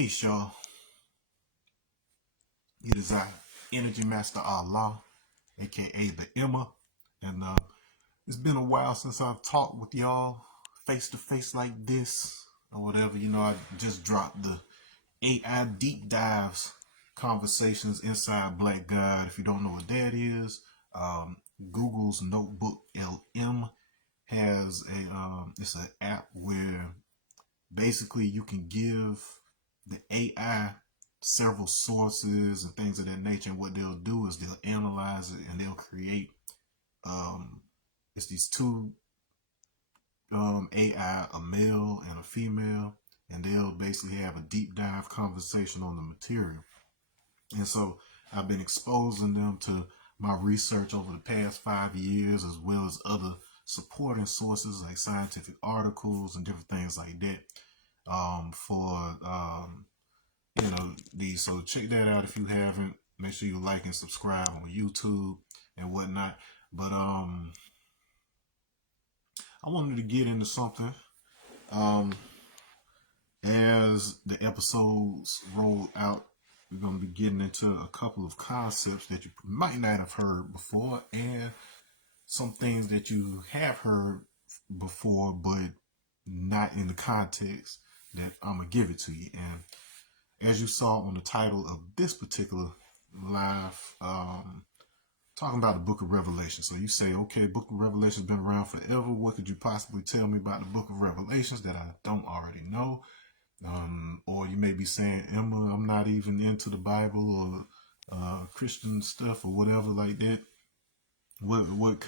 Peace, y'all. It is I, Energy Master Allah, aka the Emma, and it's been a while since I've talked with y'all face to face like this or whatever. I just dropped the AI deep dives conversations inside Black God. If you don't know what that is, Google's Notebook LM has it's an app where basically you can give the AI several sources and things of that nature. And what they'll do is they'll analyze it and they'll create it's these two AI, a male and a female, and they'll basically have a deep dive conversation on the material. And so I've been exposing them to my research over the past 5 years, as well as other supporting sources like scientific articles and different things like that. For these. So check that out if you haven't. Make sure you like and subscribe on YouTube and whatnot. But I wanted to get into something. As the episodes roll out, we're going to be getting into a couple of concepts that you might not have heard before, and some things that you have heard before, but not in the context that I'm going to give it to you. And as you saw on the title of this particular live, talking about the book of Revelation. So you say, okay, book of Revelation's been around forever. What could you possibly tell me about the book of Revelations that I don't already know? Or you may be saying, Emma, I'm not even into the Bible or Christian stuff or whatever like that. What good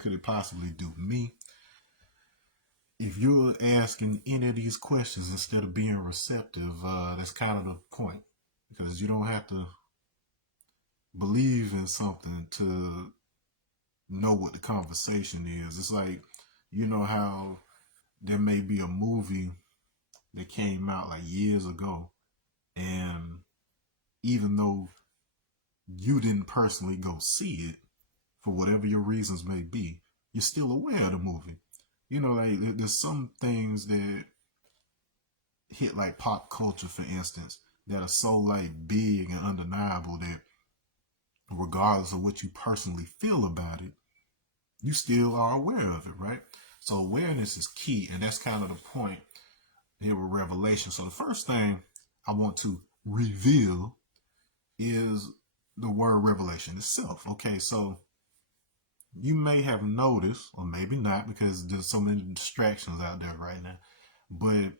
could it possibly do me? If you're asking any of these questions instead of being receptive, that's kind of the point, because you don't have to believe in something to know what the conversation is. It's like, you know how there may be a movie that came out like years ago, and even though you didn't personally go see it for whatever your reasons may be, you're still aware of the movie. Like there's some things that hit like pop culture, for instance, that are so like big and undeniable that regardless of what you personally feel about it, you still are aware of it, right? So awareness is key, and that's kind of the point here with Revelation. So the first thing I want to reveal is the word revelation itself. Okay, so you may have noticed, or maybe not, because there's so many distractions out there right now, but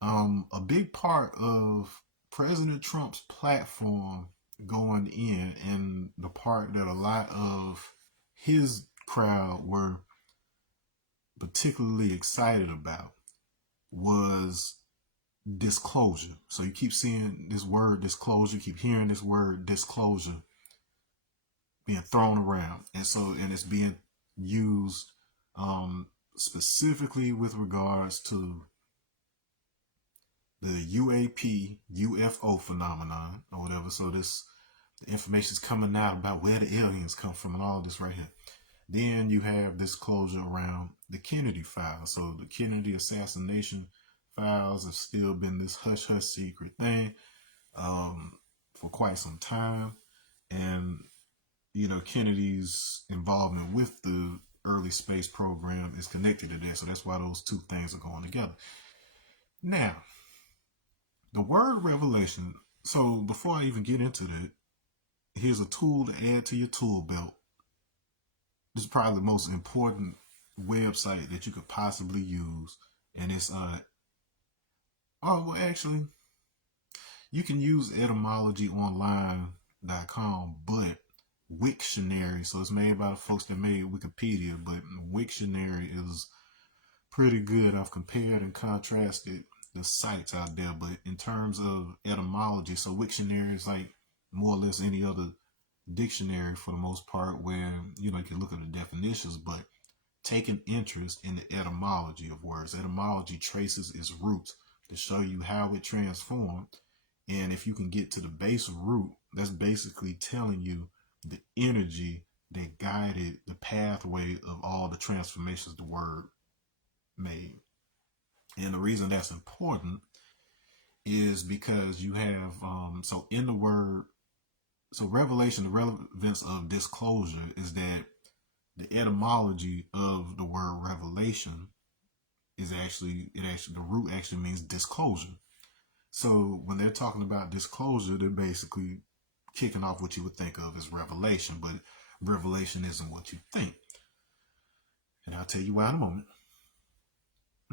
a big part of President Trump's platform going in, and the part that a lot of his crowd were particularly excited about, was disclosure. So you keep seeing this word disclosure, you keep hearing this word disclosure being thrown around, and it's being used specifically with regards to the UFO phenomenon or whatever. So the information's coming out about where the aliens come from and all this right here. Then you have this closure around the Kennedy files. So the Kennedy assassination files have still been this hush hush secret thing for quite some time. And Kennedy's involvement with the early space program is connected to that. So that's why those two things are going together. Now, the word revelation. So before I even get into that, here's a tool to add to your tool belt. This is probably the most important website that you could possibly use. And it's actually, you can use etymologyonline.com, but Wiktionary, so it's made by the folks that made Wikipedia, but Wiktionary is pretty good. I've compared and contrasted the sites out there, but in terms of etymology, so Wiktionary is like more or less any other dictionary for the most part, where you can look at the definitions, but take an interest in the etymology of words. Etymology traces its roots to show you how it transformed, and if you can get to the base root, that's basically telling you the energy that guided the pathway of all the transformations the word made. And the reason that's important is because you have so in the word, so revelation, the relevance of disclosure is that the etymology of the word revelation is actually, the root actually means disclosure. So when they're talking about disclosure, they're basically kicking off what you would think of as revelation, but revelation isn't what you think. And I'll tell you why in a moment.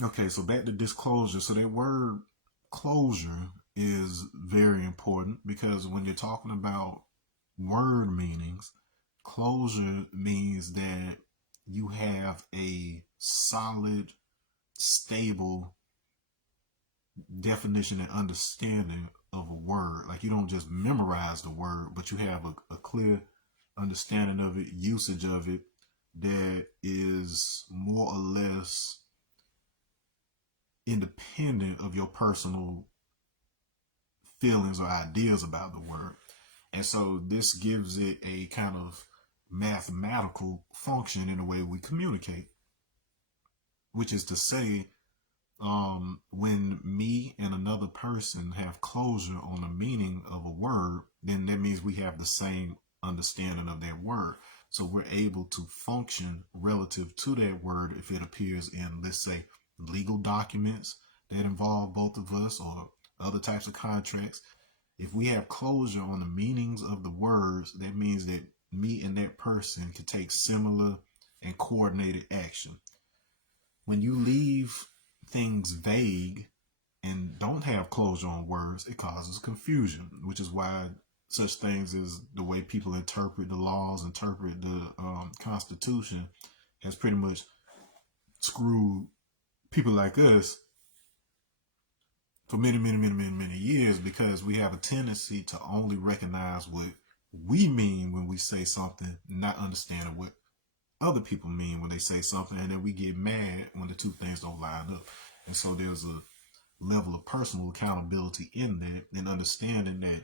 Okay, so back to disclosure. So that word closure is very important because when you're talking about word meanings, closure means that you have a solid, stable definition and understanding of a word. Like you don't just memorize the word, but you have a clear understanding of it, usage of it that is more or less independent of your personal feelings or ideas about the word. And so this gives it a kind of mathematical function in the way we communicate, which is to say, when me and another person have closure on the meaning of a word, then that means we have the same understanding of that word. So we're able to function relative to that word if it appears in, let's say, legal documents that involve both of us or other types of contracts. If we have closure on the meanings of the words, that means that me and that person can take similar and coordinated action. When you leave things vague and don't have closure on words, it causes confusion, which is why such things as the way people interpret the laws, interpret the Constitution, has pretty much screwed people like us for many years, because we have a tendency to only recognize what we mean when we say something, not understanding what other people mean when they say something, and then we get mad when the two things don't line up. And so there's a level of personal accountability in that, and understanding that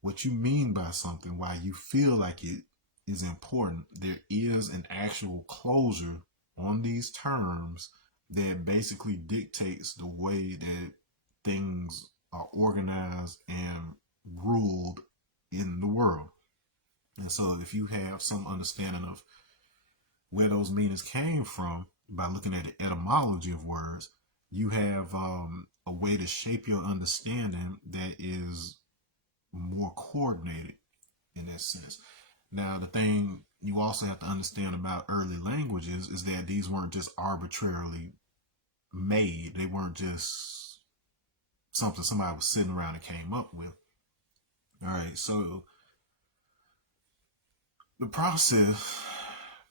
what you mean by something, why you feel like it is important, there is an actual closure on these terms that basically dictates the way that things are organized and ruled in the world. And so if you have some understanding of where those meanings came from by looking at the etymology of words, you have a way to shape your understanding that is more coordinated in that sense. Now, the thing you also have to understand about early languages is that these weren't just arbitrarily made. They weren't just something somebody was sitting around and came up with. All right, so the process.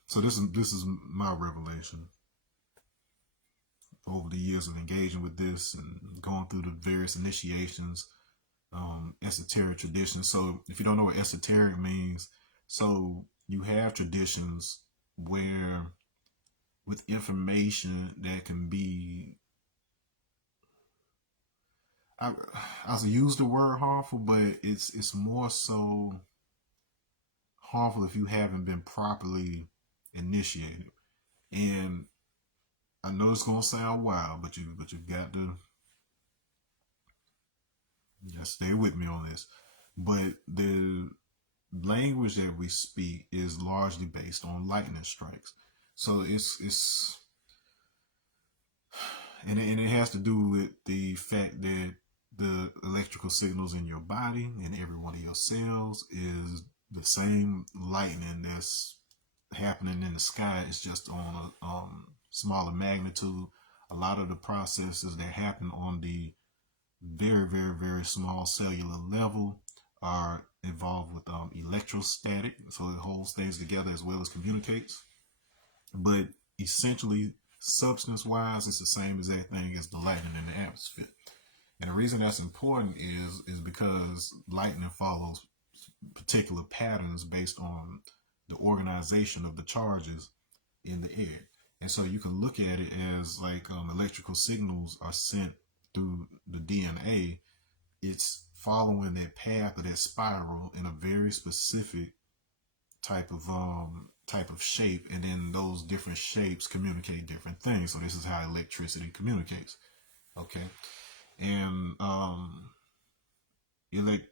So this is my revelation over the years of engaging with this and going through the various initiations, esoteric traditions. So if you don't know what esoteric means, so you have traditions where with information that can be, I, I use the word harmful, but it's more so harmful if you haven't been properly initiated. And I know it's gonna sound wild, but you've got to stay with me on this. But the language that we speak is largely based on lightning strikes. So it's and it has to do with the fact that the electrical signals in your body and every one of your cells is the same lightning that's happening in the sky. It's just on a smaller magnitude. A lot of the processes that happen on the very small cellular level are involved with electrostatic, so it holds things together as well as communicates. But essentially, substance wise, it's the same exact thing as the lightning in the atmosphere. And the reason that's important is because lightning follows particular patterns based on the organization of the charges in the air. And so you can look at it as like electrical signals are sent through the DNA. It's following that path of that spiral in a very specific type of shape, and then those different shapes communicate different things. So this is how electricity communicates. Okay. And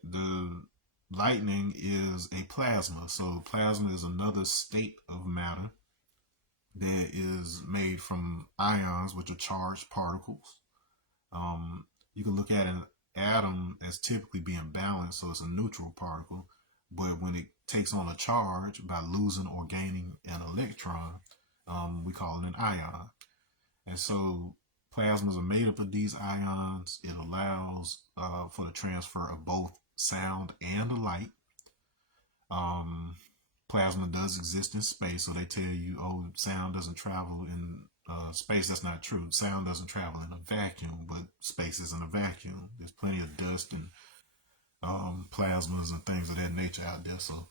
the lightning is a plasma. So plasma is another state of matter that is made from ions, which are charged particles. Um, you can look at an atom as typically being balanced, so it's a neutral particle. But when it takes on a charge by losing or gaining an electron, we call it an ion. And so plasmas are made up of these ions. It allows for the transfer of both sound and light. Um, Plasma does exist in space, so they tell you, oh, sound doesn't travel in space. That's not true. Sound doesn't travel in a vacuum, but space isn't a vacuum. There's plenty of dust and plasmas and things of that nature out there. So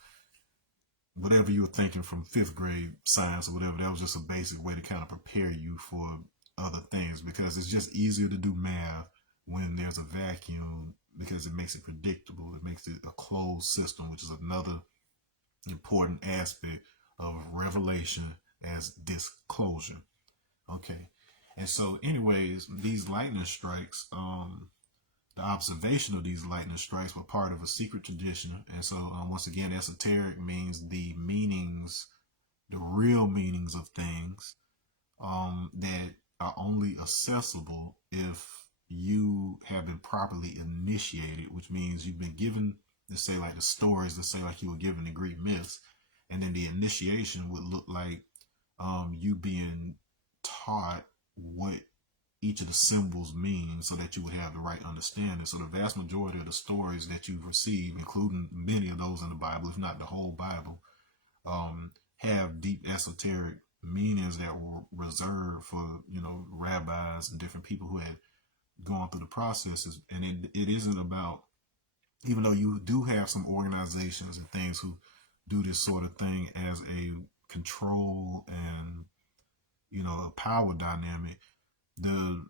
whatever you were thinking from fifth grade science or whatever, that was just a basic way to kind of prepare you for other things, because it's just easier to do math when there's a vacuum, because it makes it predictable. It makes it a closed system, which is another important aspect of revelation as disclosure. Okay. And so, anyways, these lightning strikes, the observation of these lightning strikes were part of a secret tradition. And so, once again, esoteric means the meanings, the real meanings of things that are only accessible if you have been properly initiated, which means you've been given, let's say, like the stories, let's say, like you were given the Greek myths. And then the initiation would look like you being taught what each of the symbols mean so that you would have the right understanding. So the vast majority of the stories that you've received, including many of those in the Bible, if not the whole Bible, have deep esoteric meanings that were reserved for, rabbis and different people who had gone through the processes. And it isn't about, even though you do have some organizations and things who do this sort of thing as a control and, a power dynamic, the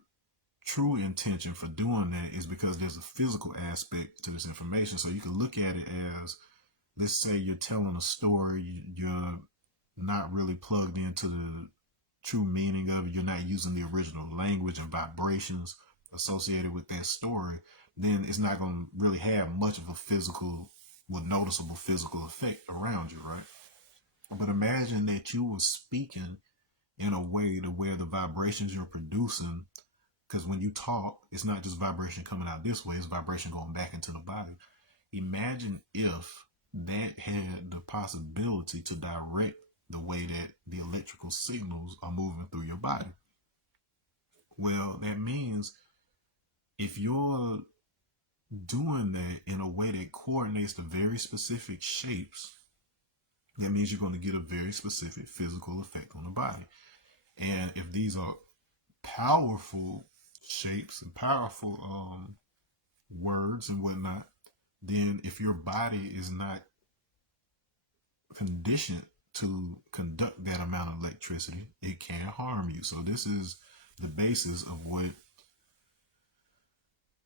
true intention for doing that is because there's a physical aspect to this information. So you can look at it as, let's say you're telling a story, you're not really plugged into the true meaning of it, you're not using the original language and vibrations associated with that story, then it's not going to really have much of a physical, noticeable physical effect around you, right? But imagine that you were speaking in a way to where the vibrations you're producing, because when you talk, it's not just vibration coming out this way, it's vibration going back into the body. Imagine if that had the possibility to direct the way that the electrical signals are moving through your body. Well, that means if you're doing that in a way that coordinates the very specific shapes, that means you're going to get a very specific physical effect on the body. And if these are powerful shapes and powerful words and whatnot, then if your body is not conditioned to conduct that amount of electricity, it can harm you. So this is the basis of what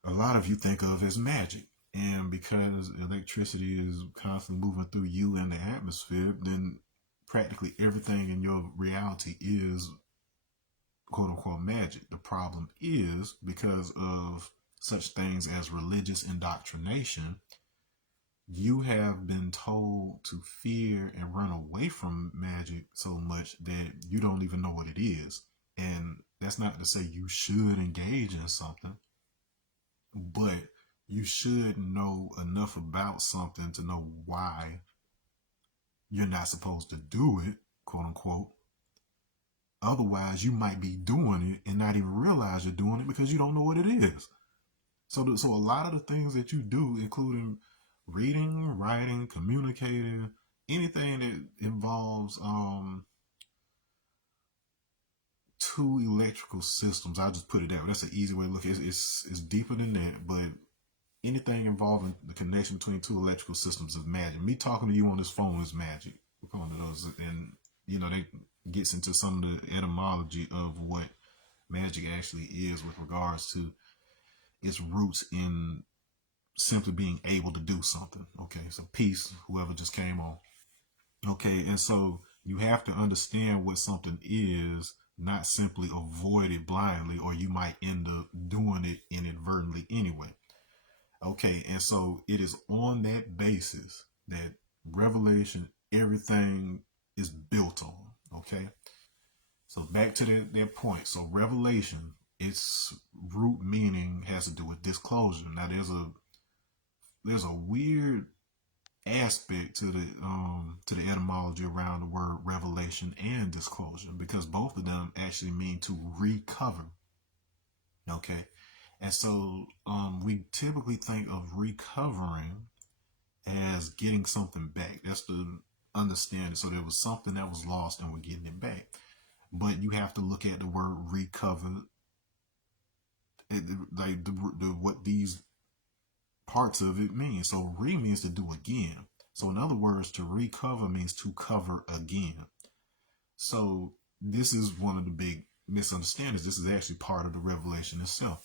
a lot of you think of as magic. And because electricity is constantly moving through you and the atmosphere, then practically everything in your reality is quote unquote magic. The problem is, because of such things as religious indoctrination, you have been told to fear and run away from magic so much that you don't even know what it is. And that's not to say you should engage in something, but you should know enough about something to know why you're not supposed to do it, quote unquote. Otherwise, you might be doing it and not even realize you're doing it because you don't know what it is. So a lot of the things that you do, including reading, writing, communicating, anything that involves two electrical systems, I'll just put it that way. That's an easy way to look at it. It's deeper than that, but anything involving the connection between two electrical systems is magic. Me talking to you on this phone is magic. We're going to those, and they gets into some of the etymology of what magic actually is with regards to its roots in simply being able to do something. Okay, so peace, whoever just came on. Okay, and so you have to understand what something is, not simply avoid it blindly, or you might end up doing it inadvertently anyway. Okay, and so it is on that basis that revelation, everything is built on. Okay, so back to that point. So revelation, its root meaning has to do with disclosure. Now there's a weird aspect to the etymology around the word revelation and disclosure, because both of them actually mean to recover. Okay, and so we typically think of recovering as getting something back. That's the understanding. So there was something that was lost and we're getting it back. But you have to look at the word recover, like what these parts of it mean. So re means to do again. So in other words, to recover means to cover again. So this is one of the big misunderstandings. This is actually part of the revelation itself.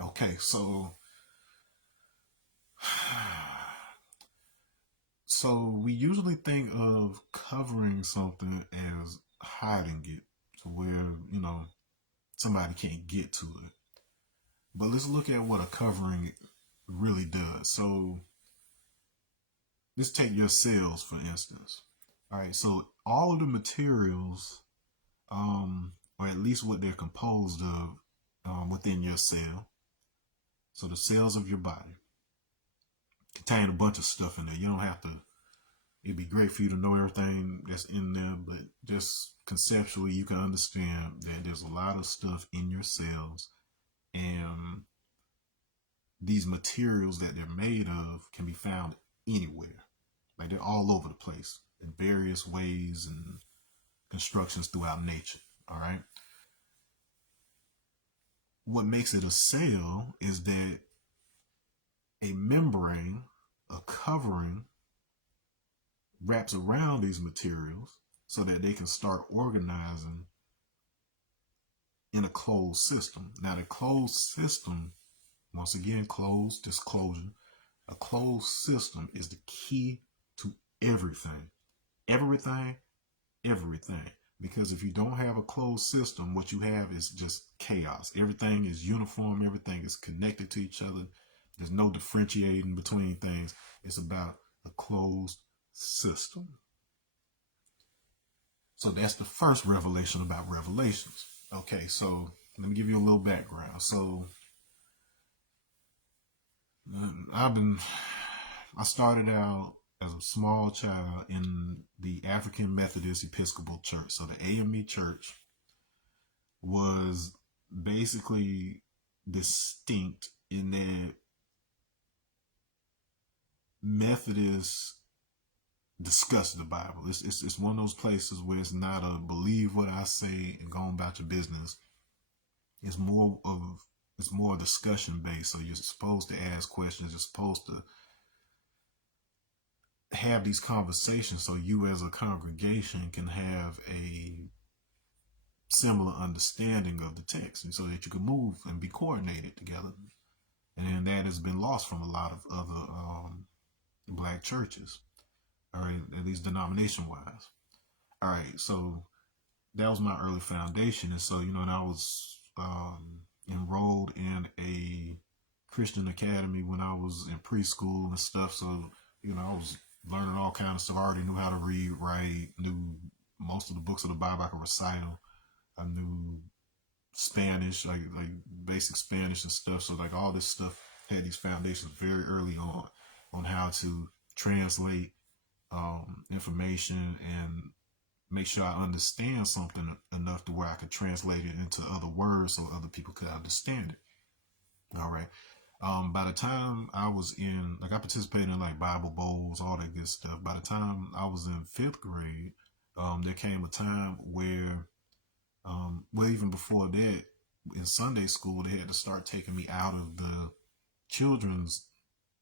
Okay, so we usually think of covering something as hiding it to where, somebody can't get to it. But let's look at what a covering really does. So let's take your cells, for instance. All right, so all of the materials, or at least what they're composed of, within your cell. So the cells of your body contain a bunch of stuff in there. You don't have to. It'd be great for you to know everything that's in there, but just conceptually, you can understand that there's a lot of stuff in your cells, and these materials that they're made of can be found anywhere. Like they're all over the place in various ways and constructions throughout nature. All right. What makes it a cell is that a membrane, a covering, wraps around these materials so that they can start organizing in a closed system. Now, the closed system, once again, closed, disclosure, a closed system is the key to everything. Everything, everything. Because if you don't have a closed system, what you have is just chaos. Everything is uniform, everything is connected to each other. There's no differentiating between things. It's about a closed system. So that's the first revelation about revelations. Okay, so let me give you a little background. So I started out as a small child in the African Methodist Episcopal Church. So the AME Church was basically distinct in that Methodists discuss the Bible. It's one of those places where it's not a believe what I say and go about your business. It's more discussion based. So you're supposed to ask questions. You're supposed to have these conversations so you as a congregation can have a similar understanding of the text, and so that you can move and be coordinated together. And that has been lost from a lot of other black churches, all right, at least denomination wise. All right, so that was my early foundation. And so, and I was enrolled in a Christian academy when I was in preschool and stuff. So, I was learning all kinds of stuff. I already knew how to read, write, knew most of the books of the Bible. I could recite them. I knew Spanish, like basic Spanish and stuff. So like all this stuff had these foundations very early on how to translate information and make sure I understand something enough to where I could translate it into other words so other people could understand it. All right. By the time I was I participated in like Bible bowls, all that good stuff. By the time I was in 5th grade, there came a time where, well, even before that, in Sunday school, they had to start taking me out of the children's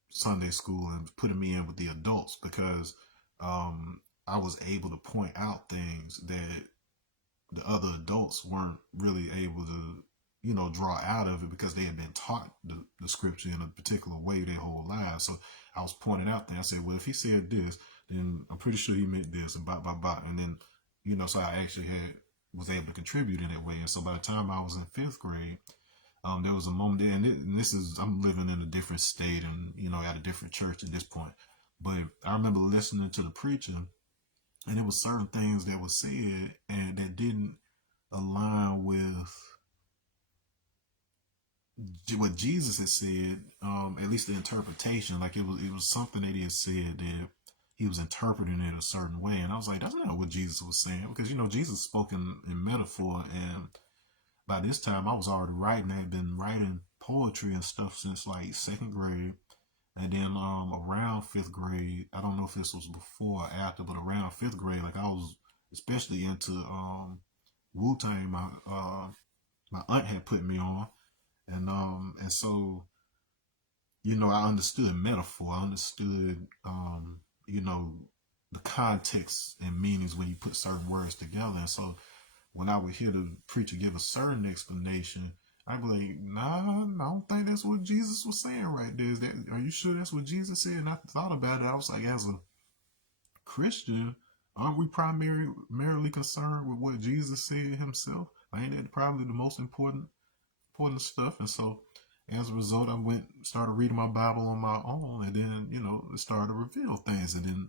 Sunday school and putting me in with the adults because I was able to point out things that the other adults weren't really able to, draw out of it because they had been taught the scripture in a particular way their whole lives. So I was pointing out things. I said, well, if he said this, then I'm pretty sure he meant this and blah, blah, blah. And then, so I actually was able to contribute in that way. And so by the time I was in 5th grade, There was a moment there, and this is, I'm living in a different state and, at a different church at this point. But I remember listening to the preacher, and there was certain things that were said and that didn't align with what Jesus had said, at least the interpretation. Like it was something that he had said that he was interpreting it a certain way, and I was like, that's not what Jesus was saying, because Jesus spoke in metaphor, and by this time I was already writing. I had been writing poetry and stuff since like second grade, and then around fifth grade, I don't know if this was before or after, but around fifth grade, like I was especially into Wu Tang. My aunt had put me on, and so I understood metaphor. I understood you know the context and meanings when you put certain words together. And so when I would hear the preacher give a certain explanation, I'd be like, nah, I don't think that's what Jesus was saying right there. Are you sure that's what Jesus said? And I thought about it. I was like, as a Christian, aren't we primarily concerned with what Jesus said himself? Ain't that probably the most important stuff? And so as a result, I started reading my Bible on my own, and then, it started to reveal things. And then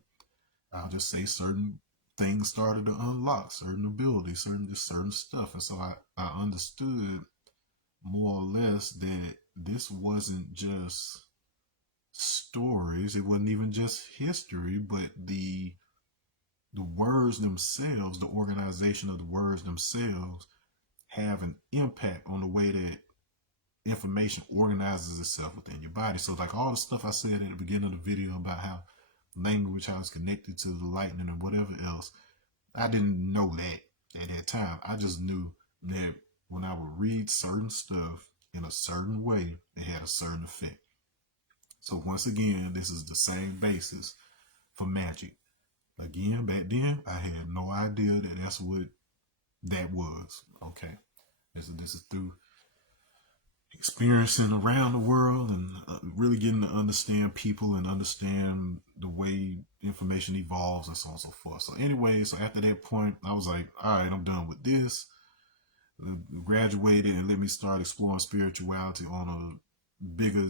I'll just say certain things started to unlock certain abilities, certain stuff. And so I understood more or less that this wasn't just stories, it wasn't even just history, but the words themselves, the organization of the words themselves have an impact on the way that information organizes itself within your body. So like all the stuff I said at the beginning of the video about how language, how it's connected to the lightning and whatever else, I didn't know that at that time. I just knew that when I would read certain stuff in a certain way, it had a certain effect. So once again, this is the same basis for magic. Again, back then, I had no idea that that's what that was. Okay, this is through experiencing around the world and really getting to understand people and understand the way information evolves and so on and so forth. So anyway, so after that point, I was like, all right, I'm done with this. Graduated and let me start exploring spirituality on a bigger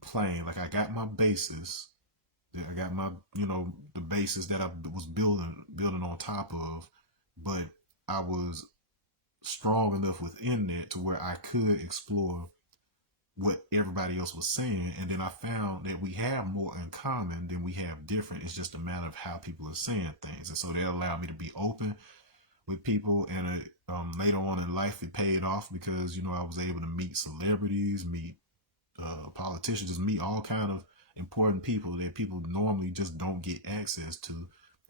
plane. Like I got my basis. I got my, the basis that I was building on top of, but I was strong enough within that to where I could explore what everybody else was saying. And then I found that we have more in common than we have different. It's just a matter of how people are saying things. And so that allowed me to be open with people. And later on in life, it paid off because, I was able to meet celebrities, meet politicians, just meet all kind of important people that people normally just don't get access to.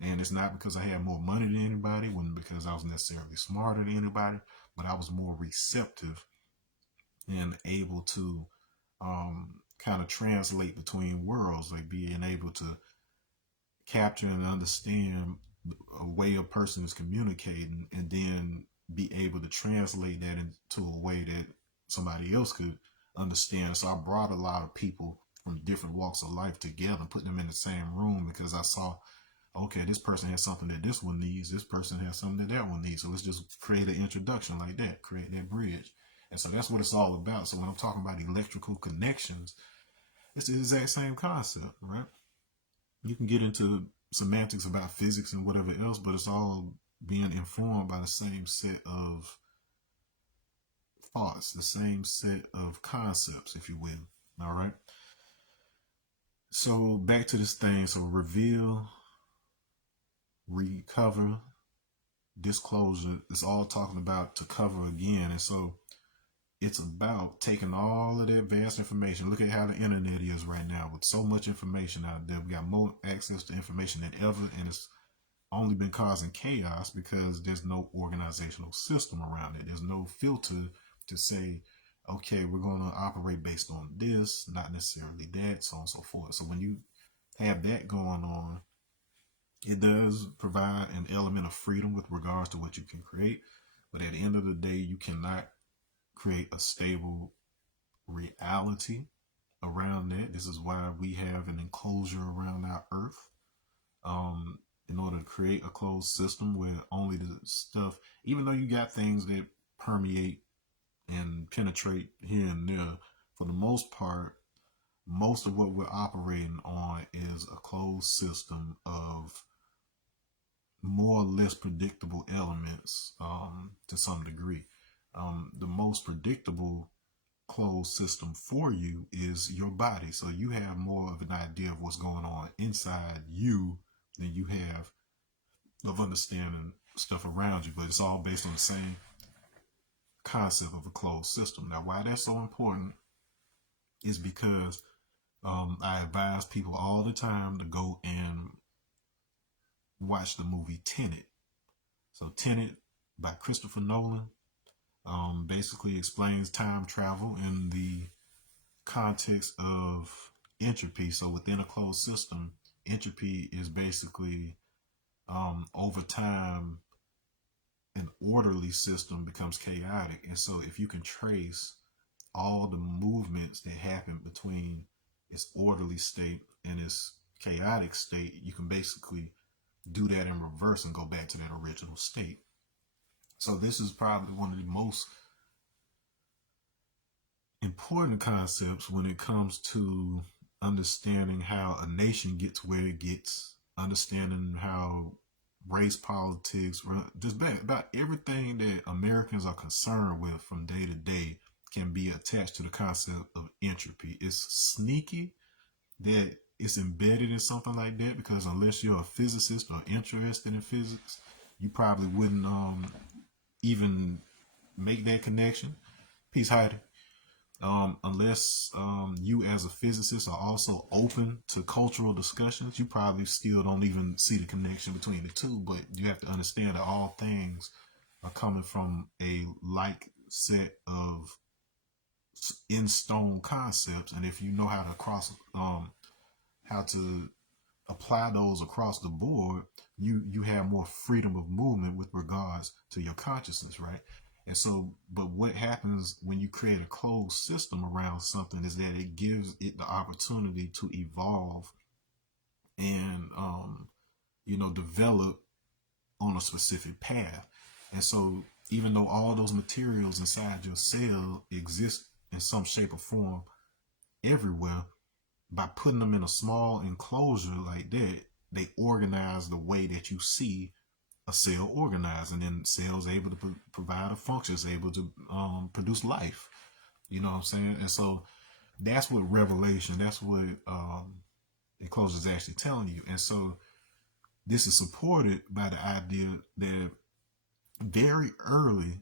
And it's not because I had more money than anybody, wasn't because I was necessarily smarter than anybody, but I was more receptive and able to kind of translate between worlds, like being able to capture and understand a way a person is communicating, and then be able to translate that into a way that somebody else could understand. So I brought a lot of people from different walks of life together, put them in the same room, because I saw, okay, this person has something that this one needs, this person has something that that one needs. So let's just create an introduction like that, create that bridge. And so that's what it's all about. So when I'm talking about electrical connections, it's the exact same concept, right? You can get into semantics about physics and whatever else, but it's all being informed by the same set of thoughts, the same set of concepts, if you will. All right. So back to this thing. So reveal, recover, disclosure. It's all talking about to cover again. And so it's about taking all of that vast information. Look at how the internet is right now with so much information out there. We got more access to information than ever, and it's only been causing chaos because there's no organizational system around it. There's no filter to say, okay, we're going to operate based on this, not necessarily that, so on and so forth. So when you have that going on, it does provide an element of freedom with regards to what you can create. But at the end of the day, you cannot create a stable reality around that. This is why we have an enclosure around our earth, in order to create a closed system where only the stuff, even though you got things that permeate and penetrate here and there. For the most part, most of what we're operating on is a closed system of more or less predictable elements, to some degree. The most predictable closed system for you is your body. So you have more of an idea of what's going on inside you than you have of understanding stuff around you. But it's all based on the same concept of a closed system. Now, why that's so important is because I advise people all the time to go and watch the movie Tenet. So, Tenet by Christopher Nolan basically explains time travel in the context of entropy. So, within a closed system, entropy is basically over time, an orderly system becomes chaotic. And so, if you can trace all the movements that happen between its orderly state and its chaotic state, you can basically do that in reverse and go back to that original state. So this is probably one of the most important concepts when it comes to understanding how a nation gets where it gets, understanding how race politics, just about everything that Americans are concerned with from day to day can be attached to the concept of entropy. It's sneaky that it's embedded in something like that because unless you're a physicist or interested in physics, you probably wouldn't even make that connection. Peace, Heidi. Unless you as a physicist are also open to cultural discussions, you probably still don't even see the connection between the two. But you have to understand that all things are coming from a like set of in stone concepts, and if you know how to how to apply those across the board, you have more freedom of movement with regards to your consciousness, right? And so, but what happens when you create a closed system around something is that it gives it the opportunity to evolve and develop on a specific path. And so, even though all those materials inside your cell exist in some shape or form everywhere, by putting them in a small enclosure like that, they organize the way that you see a cell organized, and then cells able to provide a function, is able to produce life. You know what I'm saying? And so that's what revelation, that's what enclosure is actually telling you. And so this is supported by the idea that very early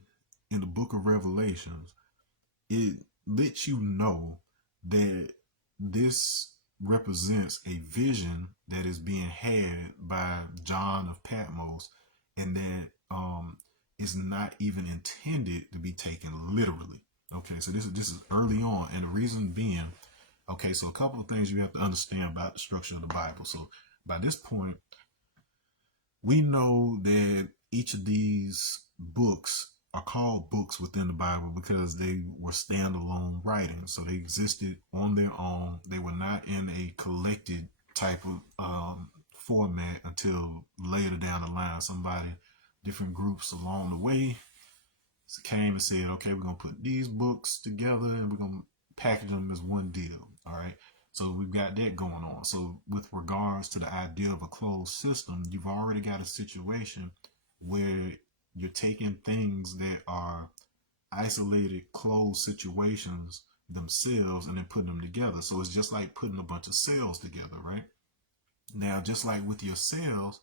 in the book of Revelations, it lets you know that this represents a vision that is being had by John of Patmos, and that is not even intended to be taken literally. Okay, so this is early on, and the reason being, okay, so a couple of things you have to understand about the structure of the Bible. So by this point, we know that each of these books are called books within the Bible because they were standalone writings. So they existed on their own. They were not in a collected type of format until later down the line. Somebody, different groups along the way came and said, okay, we're going to put these books together and we're going to package them as one deal. All right. So we've got that going on. So with regards to the idea of a closed system, you've already got a situation where you're taking things that are isolated, closed situations themselves and then putting them together. So it's just like putting a bunch of cells together, right? Now, just like with your cells,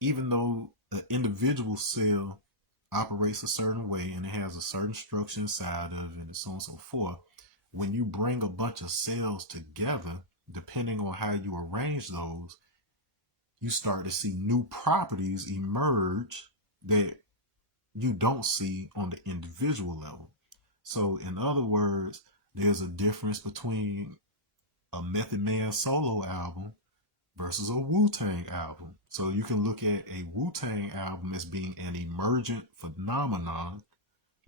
even though an individual cell operates a certain way and it has a certain structure inside of it and so on and so forth, when you bring a bunch of cells together, depending on how you arrange those, you start to see new properties emerge that you don't see on the individual level. So, in other words, there's a difference between a Method Man solo album versus a Wu-Tang album. So you can look at a Wu-Tang album as being an emergent phenomenon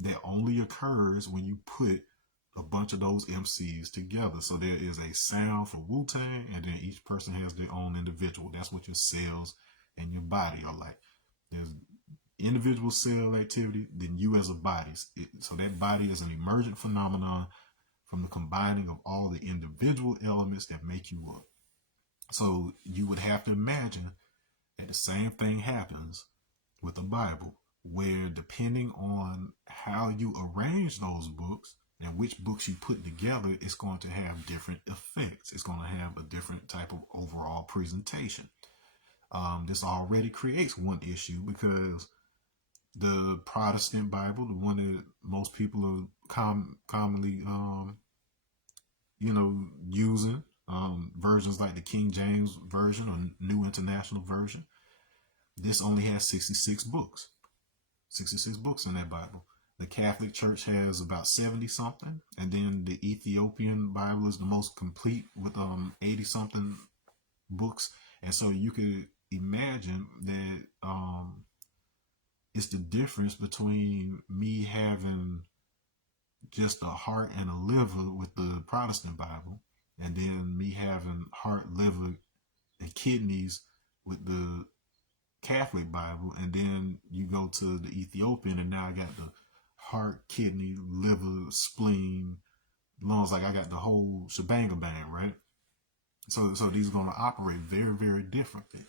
that only occurs when you put a bunch of those MCs together. So there is a sound for Wu-Tang, and then each person has their own individual. That's what your cells and your body are like. There's individual cell activity than you as a body. So that body is an emergent phenomenon from the combining of all the individual elements that make you up. So you would have to imagine that the same thing happens with the Bible, where depending on how you arrange those books and which books you put together, it's going to have different effects. It's going to have a different type of overall presentation. This already creates one issue because the Protestant Bible, the one that most people are commonly, using, versions like the King James Version or New International Version, this only has 66 books. 66 books in that Bible. The Catholic Church has about 70 something, and then the Ethiopian Bible is the most complete with 80 something books. And so you could imagine that it's the difference between me having just a heart and a liver with the Protestant Bible, and then me having heart, liver, and kidneys with the Catholic Bible, and then you go to the Ethiopian, and now I got the heart, kidney, liver, spleen, lungs. Like I got the whole shebang bang, right? So these are going to operate very, very differently.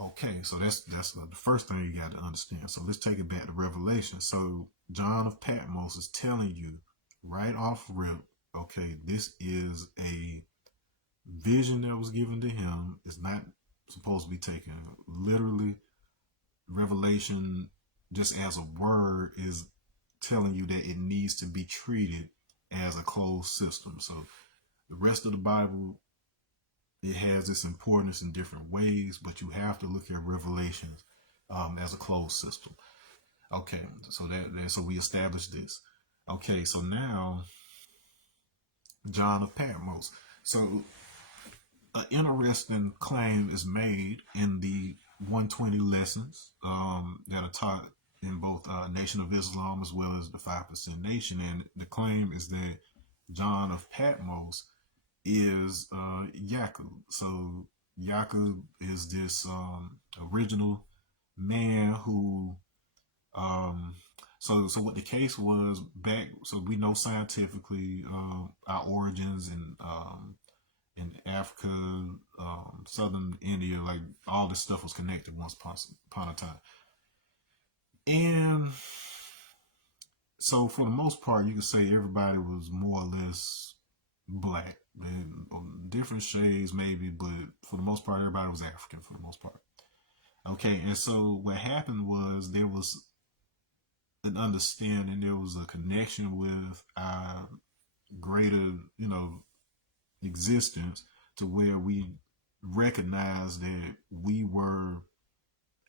Okay, so that's the first thing you got to understand. So let's take it back to Revelation. So John of Patmos is telling you right off rip, okay, this is a vision that was given to him. It's not supposed to be taken literally. Revelation, just as a word, is telling you that it needs to be treated as a closed system. So the rest of the Bible, it has its importance in different ways, but you have to look at Revelations as a closed system. Okay, so so we established this. Okay, so now John of Patmos. So an interesting claim is made in the 120 lessons that are taught in both Nation of Islam as well as the 5% Nation. And the claim is that John of Patmos is Yakub. So Yakub is this original man who so what the case was back, so we know scientifically our origins in Africa, southern India, like all this stuff was connected once upon a time. And so for the most part, you could say everybody was more or less black. Different shades maybe, but for the most part, everybody was African for the most part. Okay, and so what happened was there was an understanding, there was a connection with our greater, existence, to where we recognized that we were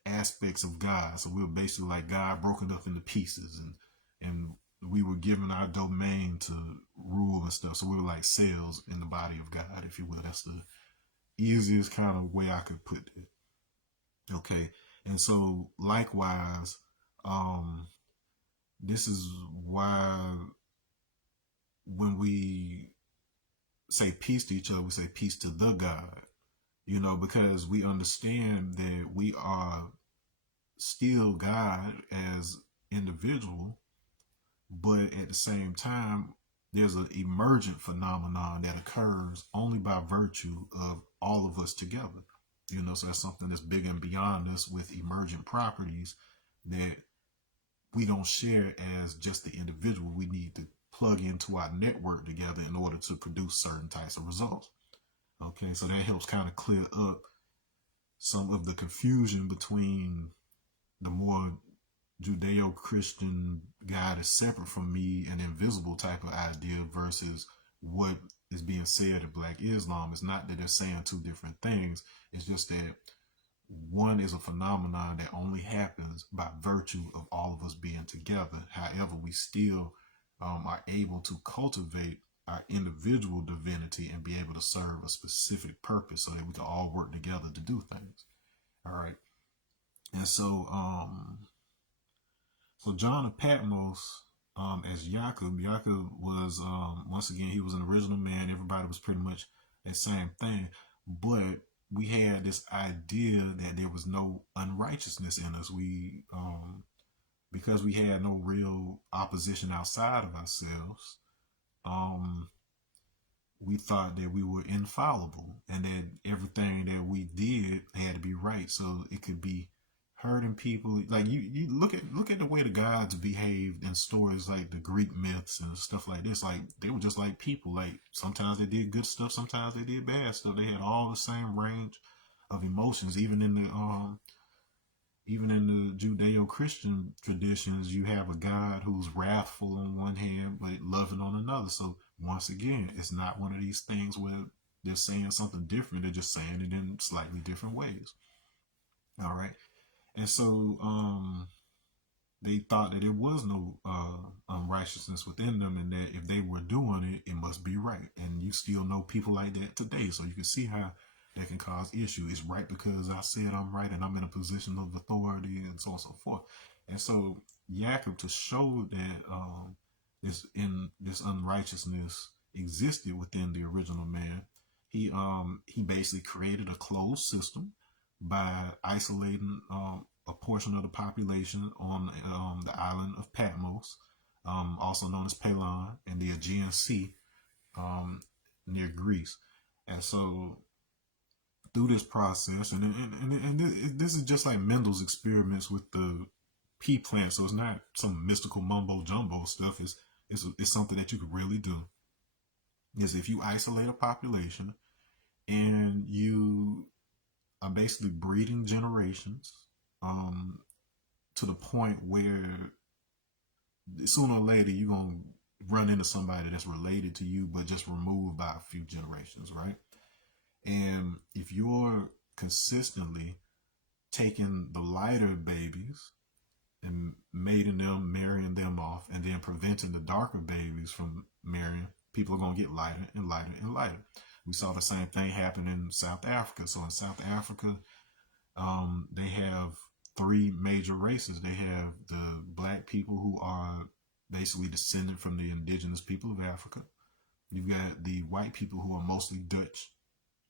aspects of God. So we were basically like God broken up into pieces, and we were given our domain to rule and stuff. So we were like cells in the body of God, if you will. That's the easiest kind of way I could put it. Okay. And so likewise, this is why when we say peace to each other, we say peace to the God, because we understand that we are still God as individual, but at the same time, there's an emergent phenomenon that occurs only by virtue of all of us together. So that's something that's bigger and beyond us, with emergent properties that we don't share as just the individual. We need to plug into our network together in order to produce certain types of results. Okay, so that helps kind of clear up some of the confusion between the more Judeo-Christian God is separate from me, an invisible type of idea, versus what is being said in Black Islam. It's not that they're saying two different things. It's just that one is a phenomenon that only happens by virtue of all of us being together. However, we still are able to cultivate our individual divinity and be able to serve a specific purpose, so that we can all work together to do things. All right. And so John of Patmos, as Yakub was, once again, he was an original man. Everybody was pretty much that same thing. But we had this idea that there was no unrighteousness in us. Because we had no real opposition outside of ourselves, um, we thought that we were infallible and that everything that we did had to be right. So it could be hurting people. Like you look at the way the gods behaved in stories like the Greek myths and stuff like this. Like they were just like people. Like sometimes they did good stuff, sometimes they did bad stuff. They had all the same range of emotions. Even in the Judeo-Christian traditions, you have a God who's wrathful on one hand but loving on another. So once again, it's not one of these things where they're saying something different. They're just saying it in slightly different ways. All right. And so they thought that there was no unrighteousness within them, and that if they were doing it, it must be right. And you still know people like that today, so you can see how that can cause issue. It's right because I said I'm right, and I'm in a position of authority, and so on and so forth. And so Jacob, to show that this unrighteousness existed within the original man, he basically created a closed system by isolating a portion of the population on the island of Patmos, also known as Pelon, and the Aegean Sea um, near Greece. And so through this process, and this is just like Mendel's experiments with the pea plant. So it's not some mystical mumbo jumbo stuff. It's something that you could really do. Is if you isolate a population and you are basically breeding generations um, to the point where sooner or later you're gonna run into somebody that's related to you, but just removed by a few generations, right? And if you're consistently taking the lighter babies and mating them, marrying them off, and then preventing the darker babies from marrying, people are gonna get lighter and lighter and lighter. We saw the same thing happen in South Africa. So in South Africa, they have three major races. They have the black people who are basically descended from the indigenous people of Africa. You've got the white people who are mostly Dutch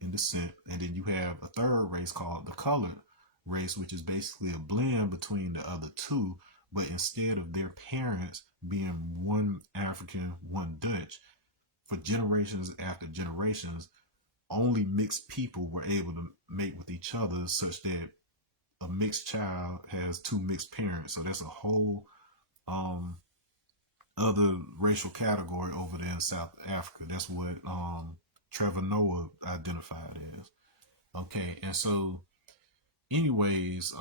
in descent, and then you have a third race called the colored race, which is basically a blend between the other two. But instead of their parents being one African, one Dutch, for generations after generations, only mixed people were able to mate with each other, such that a mixed child has two mixed parents. So that's a whole um, other racial category over there in South Africa. That's what Trevor Noah identified as. Okay, and so, anyways,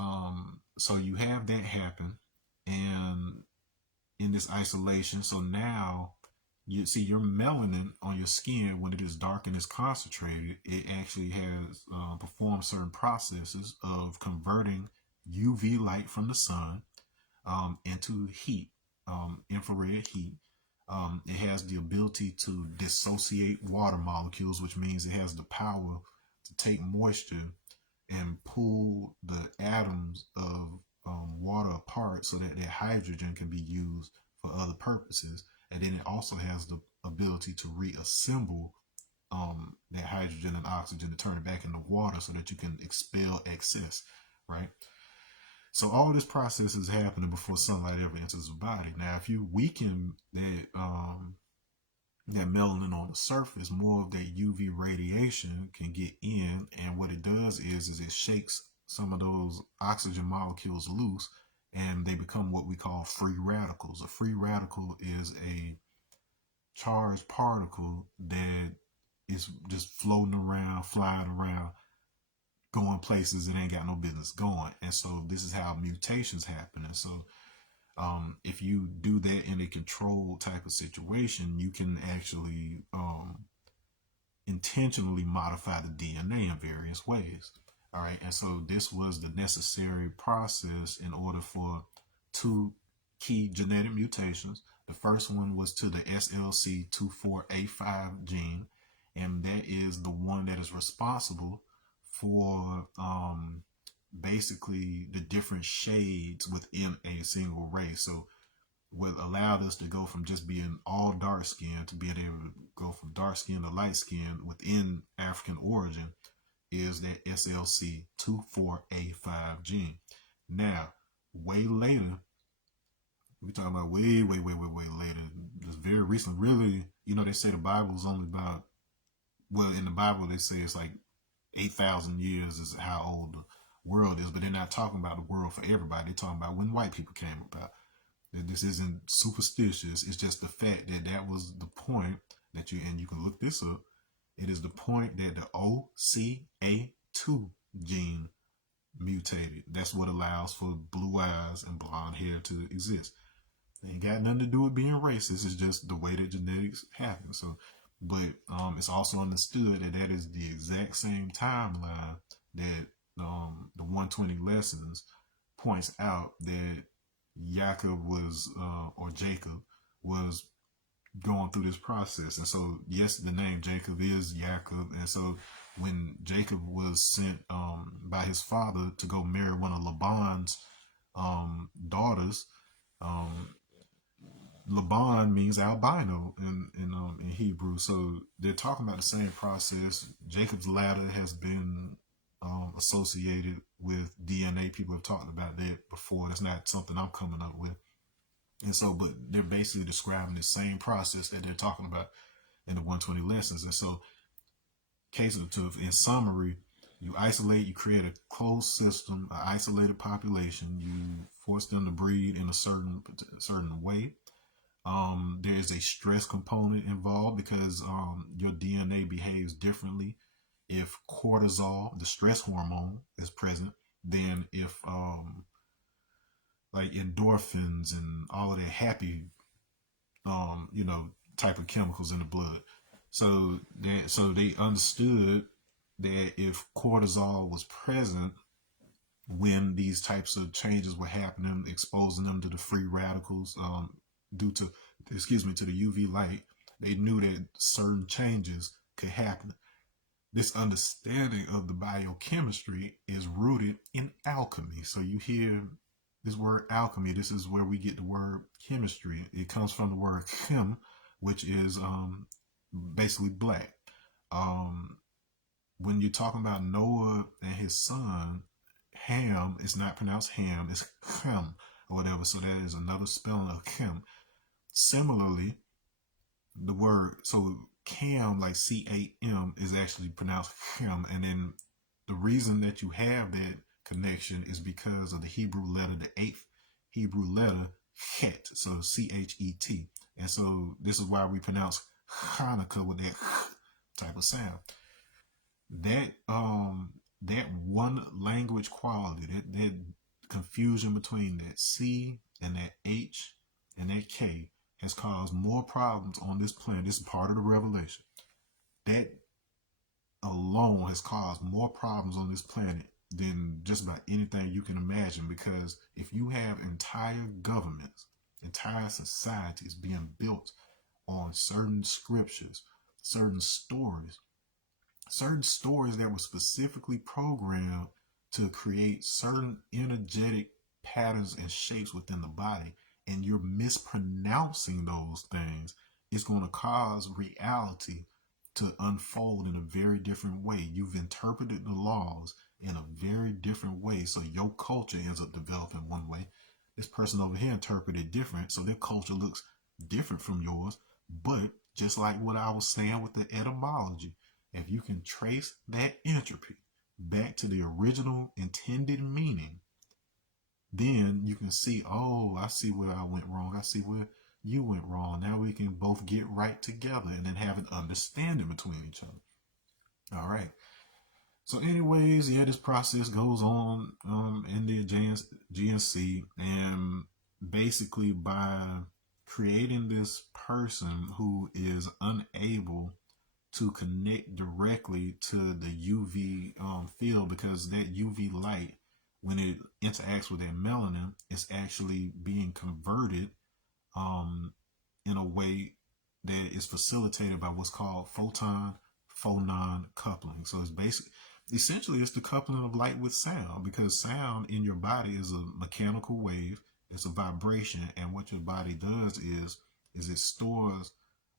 so you have that happen, and in this isolation, so now you see your melanin on your skin when it is dark and is concentrated. It actually has performed certain processes of converting UV light from the sun into heat, infrared heat. It has the ability to dissociate water molecules, which means it has the power to take moisture and pull the atoms of water apart so that hydrogen can be used for other purposes. And then it also has the ability to reassemble that hydrogen and oxygen to turn it back into water so that you can expel excess, right? So all this process is happening before sunlight ever enters the body. Now, if you weaken that melanin on the surface, more of that UV radiation can get in, and what it does is it shakes some of those oxygen molecules loose, and they become what we call free radicals. A free radical is a charged particle that is just floating around, flying around, going places it ain't got no business going. And so this is how mutations happen. And so if you do that in a controlled type of situation, you can actually intentionally modify the DNA in various ways. All right. And so this was the necessary process in order for two key genetic mutations. The first one was to the SLC24A5 gene, and that is the one that is responsible for basically the different shades within a single race. So what allowed us to go from just being all dark skin to being able to go from dark skin to light skin within African origin is that SLC24A5 gene. Now, way later, we're talking about way later. It's very recent. Really, they say the Bible is only about, well, in the Bible, they say it's like 8,000 years is how old the world is, but they're not talking about the world for everybody. They're talking about when white people came about. This isn't superstitious. It's just the fact that that was the point that and you can look this up. It is the point that the OCA2 gene mutated. That's what allows for blue eyes and blonde hair to exist. It ain't got nothing to do with being racist. It's just the way that genetics happen. So, but it's also understood that that is the exact same timeline that the 120 lessons points out that Jacob was, or Jacob was going through this process. And so, yes, the name Jacob is Jacob. And so, when Jacob was sent by his father to go marry one of Laban's daughters, um, Laban means albino in Hebrew. So they're talking about the same process. Jacob's ladder has been associated with DNA. People have talked about that before. That's not something I'm coming up with. And so, but they're basically describing the same process that they're talking about in the 120 lessons. And so, in summary, you isolate, you create a closed system, an isolated population. You force them to breed in a certain way. There is a stress component involved because your DNA behaves differently if cortisol, the stress hormone, is present than if like endorphins and all of that happy type of chemicals in the blood. So they understood that if cortisol was present when these types of changes were happening, exposing them to the free radicals, due to to the UV light, they knew that certain changes could happen. This understanding of the biochemistry is rooted in alchemy. So you hear this word alchemy. This is where we get the word chemistry. It comes from the word chem, which is basically black. Um, when you're talking about Noah and his son, Ham, it's not pronounced Ham, it's Chem or whatever. So that is another spelling of Chem. Similarly, the word, so Cam, like CAM, is actually pronounced Chem. And then the reason that you have that connection is because of the Hebrew letter, the eighth Hebrew letter, Het. So CHET. And so this is why we pronounce Hanukkah with that type of sound. That one language quality, that confusion between that C and that H and that K has caused more problems on this planet. This is part of the revelation. That alone has caused more problems on this planet than just about anything you can imagine. Because if you have entire governments, entire societies being built on certain scriptures, certain stories that were specifically programmed to create certain energetic patterns and shapes within the body, and you're mispronouncing those things, it's going to cause reality to unfold in a very different way. You've interpreted the laws in a very different way, so your culture ends up developing one way. This person over here interpreted different, so their culture looks different from yours. But just like what I was saying with the etymology, if you can trace that entropy back to the original intended meaning, then you can see, oh, I see where I went wrong. I see where you went wrong. Now we can both get right together and then have an understanding between each other. All right. So, anyways, yeah, this process goes on in the GNC, and basically by creating this person who is unable to connect directly to the UV field, because that UV light, when it interacts with that melanin, it's actually being converted in a way that is facilitated by what's called photon coupling. So essentially it's the coupling of light with sound, because sound in your body is a mechanical wave, it's a vibration, and what your body does is it stores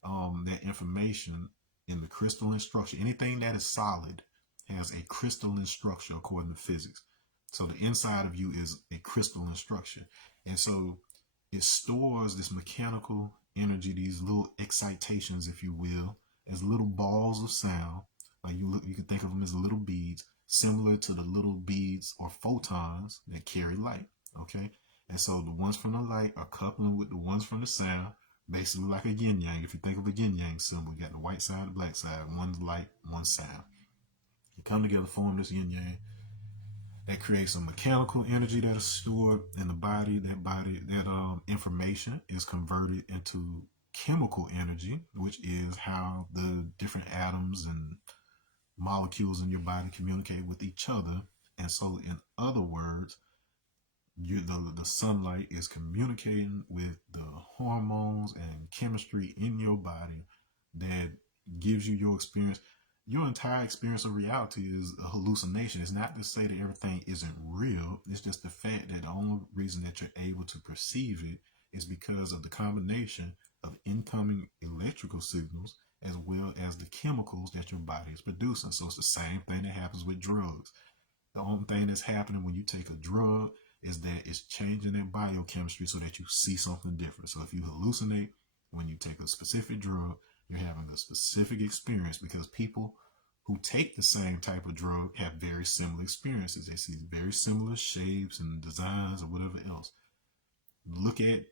that information in the crystalline structure. Anything that is solid has a crystalline structure according to physics. So the inside of you is a crystalline structure. And so it stores this mechanical energy, these little excitations, if you will, as little balls of sound. Like you can think of them as little beads, similar to the little beads or photons that carry light. Okay. And so the ones from the light are coupling with the ones from the sound, basically like a yin yang. If you think of a yin yang symbol, you got the white side, the black side, one's light, one sound. You come together, form this yin yang. That creates a mechanical energy that is stored in the body. That information is converted into chemical energy, which is how the different atoms and molecules in your body communicate with each other. And so, in other words, the sunlight is communicating with the hormones and chemistry in your body that gives you your experience. Your entire experience of reality is a hallucination. It's not to say that everything isn't real. It's just the fact that the only reason that you're able to perceive it is because of the combination of incoming electrical signals as well as the chemicals that your body is producing. So it's the same thing that happens with drugs. The only thing that's happening when you take a drug is that it's changing that biochemistry so that you see something different. So if you hallucinate when you take a specific drug, you're having a specific experience because people who take the same type of drug have very similar experiences. They see very similar shapes and designs or whatever else. Look at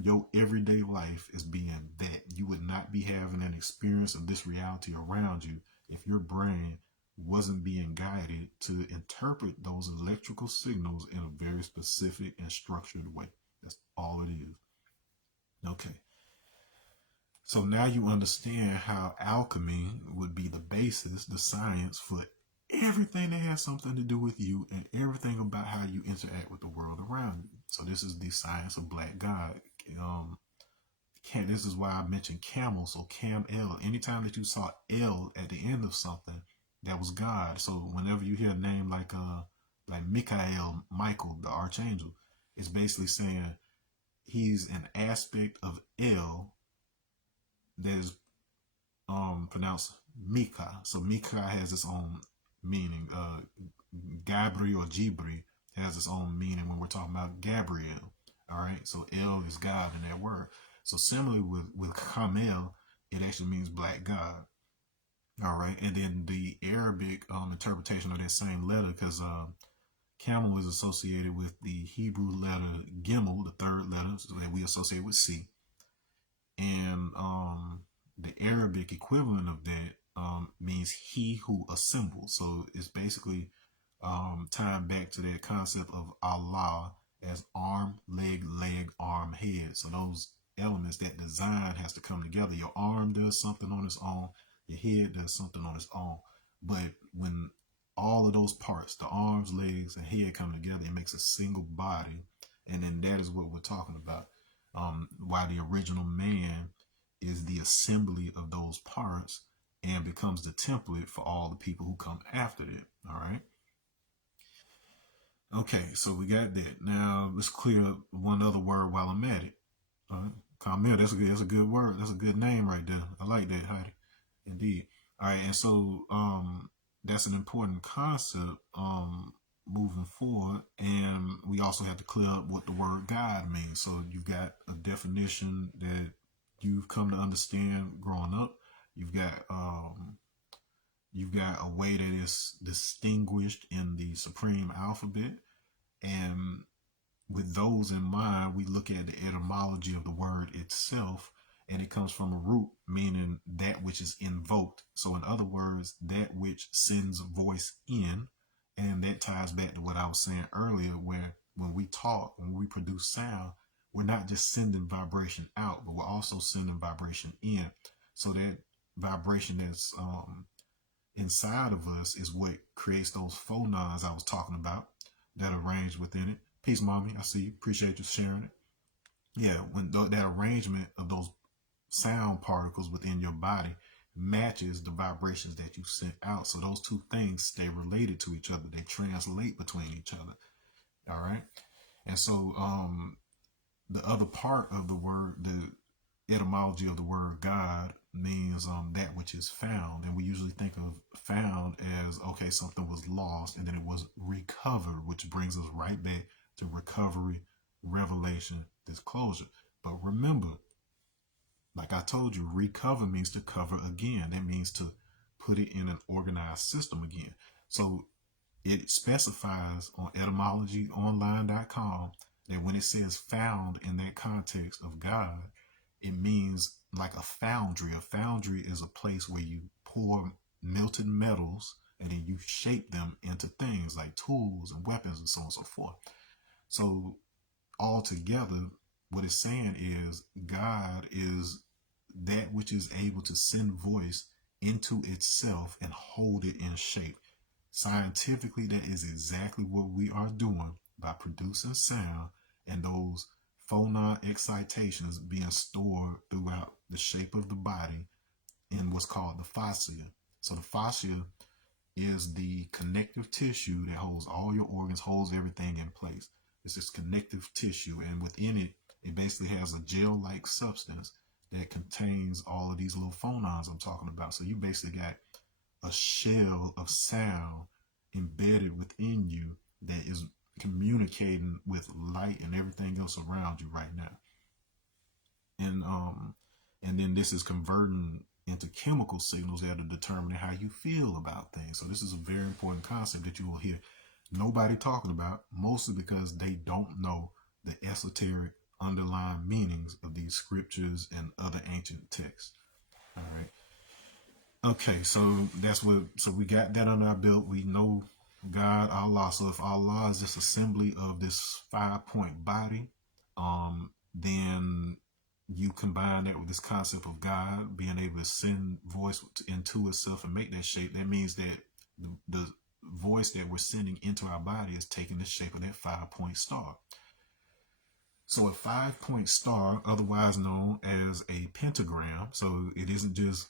your everyday life as being that. You would not be having an experience of this reality around you if your brain wasn't being guided to interpret those electrical signals in a very specific and structured way. That's all it is. Okay. So now you understand how alchemy would be the basis, the science for everything that has something to do with you and everything about how you interact with the world around you. So this is the science of Black God. This is why I mentioned camel. So Cam L. Anytime that you saw L at the end of something, that was God. So whenever you hear a name like Michael, the archangel, it's basically saying he's an aspect of L that is pronounced Mika. So Mika has its own meaning. Gabri or Jibri has its own meaning when we're talking about Gabriel. All right. So El is God in that word. So similarly with Kamel, it actually means black God. All right. And then the Arabic interpretation of that same letter, because Camel is associated with the Hebrew letter Gimel, the third letter that we associate with C. And the Arabic equivalent of that means he who assembles. So it's basically tying back to that concept of Allah as arm, leg, arm, head. So those elements, that design has to come together. Your arm does something on its own, your head does something on its own. But when all of those parts, the arms, legs, and head come together, it makes a single body. And then that is what we're talking about. Why the original man is the assembly of those parts and becomes the template for all the people who come after it. All right. Okay, so we got that. Now let's clear up one other word while I'm at it. All right. Camille, that's a good word. That's a good name right there. I like that, Heidi. Indeed. All right, and so that's an important concept moving forward, and we also have to clear up what the word God means. So you've got a definition that you've come to understand growing up. You've got a way that is distinguished in the supreme alphabet, and with those in mind, we look at the etymology of the word itself, and it comes from a root meaning that which is invoked. So, in other words, that which sends voice in, and that ties back to what I was saying earlier, where when we talk, when we produce sound, we're not just sending vibration out, but we're also sending vibration in. So that vibration that's inside of us is what creates those phonons I was talking about that arrange within it. Peace, mommy. I see you. Appreciate you sharing it. Yeah, when that arrangement of those sound particles within your body matches the vibrations that you sent out. So those two things stay related to each other. They translate between each other. All right. And so the other part of the word, the etymology of the word God means that which which is found. And we usually think of found as, okay, something was lost and then it was recovered, which brings us right back to recovery, revelation, disclosure. But remember, like I told you, recover means to cover again. That means to put it in an organized system again. So it specifies on etymologyonline.com that when it says found in that context of God, it means like a foundry. A foundry is a place where you pour melted metals and then you shape them into things like tools and weapons and so on and so forth. So altogether, what it's saying is God is that which is able to send voice into itself and hold it in shape. Scientifically, that is exactly what we are doing by producing sound and those phonon excitations being stored throughout the shape of the body in what's called the fascia. So the fascia is the connective tissue that holds all your organs, holds everything in place. It's this connective tissue, and within it, it basically has a gel-like substance that contains all of these little phonons I'm talking about. So you basically got a shell of sound embedded within you that is communicating with light and everything else around you right now. And then this is converting into chemical signals that are determining how you feel about things. So this is a very important concept that you will hear nobody talking about, mostly because they don't know the esoteric underlying meanings of these scriptures and other ancient texts. All right. Okay, so so we got that under our belt. We know God, Allah. So if Allah is this assembly of this 5-point body, then you combine that with this concept of God being able to send voice into itself and make that shape. That means that the voice that we're sending into our body is taking the shape of that 5-point star. So a 5-point star, otherwise known as a pentagram, so it isn't just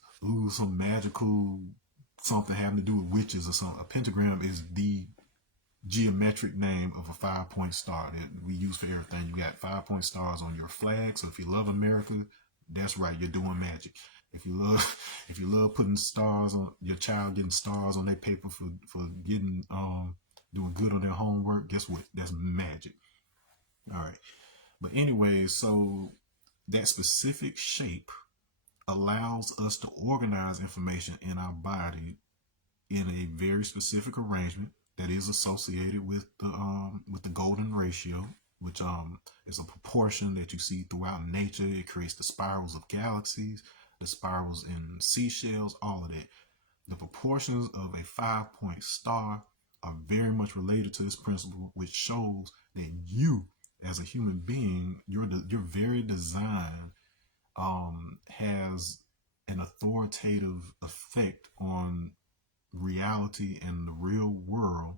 some magical something having to do with witches or something. A pentagram is the geometric name of a 5-point star that we use for everything. You got 5-point stars on your flag. So if you love America, that's right, you're doing magic. If you love putting stars on your child, getting stars on their paper for getting doing good on their homework, guess what? That's magic. All right. But anyway, so that specific shape allows us to organize information in our body in a very specific arrangement that is associated with the golden ratio, which is a proportion that you see throughout nature. It creates the spirals of galaxies, the spirals in seashells, all of that. The proportions of a 5-point star are very much related to this principle, which shows that you, as a human being, your very design has an authoritative effect on reality and the real world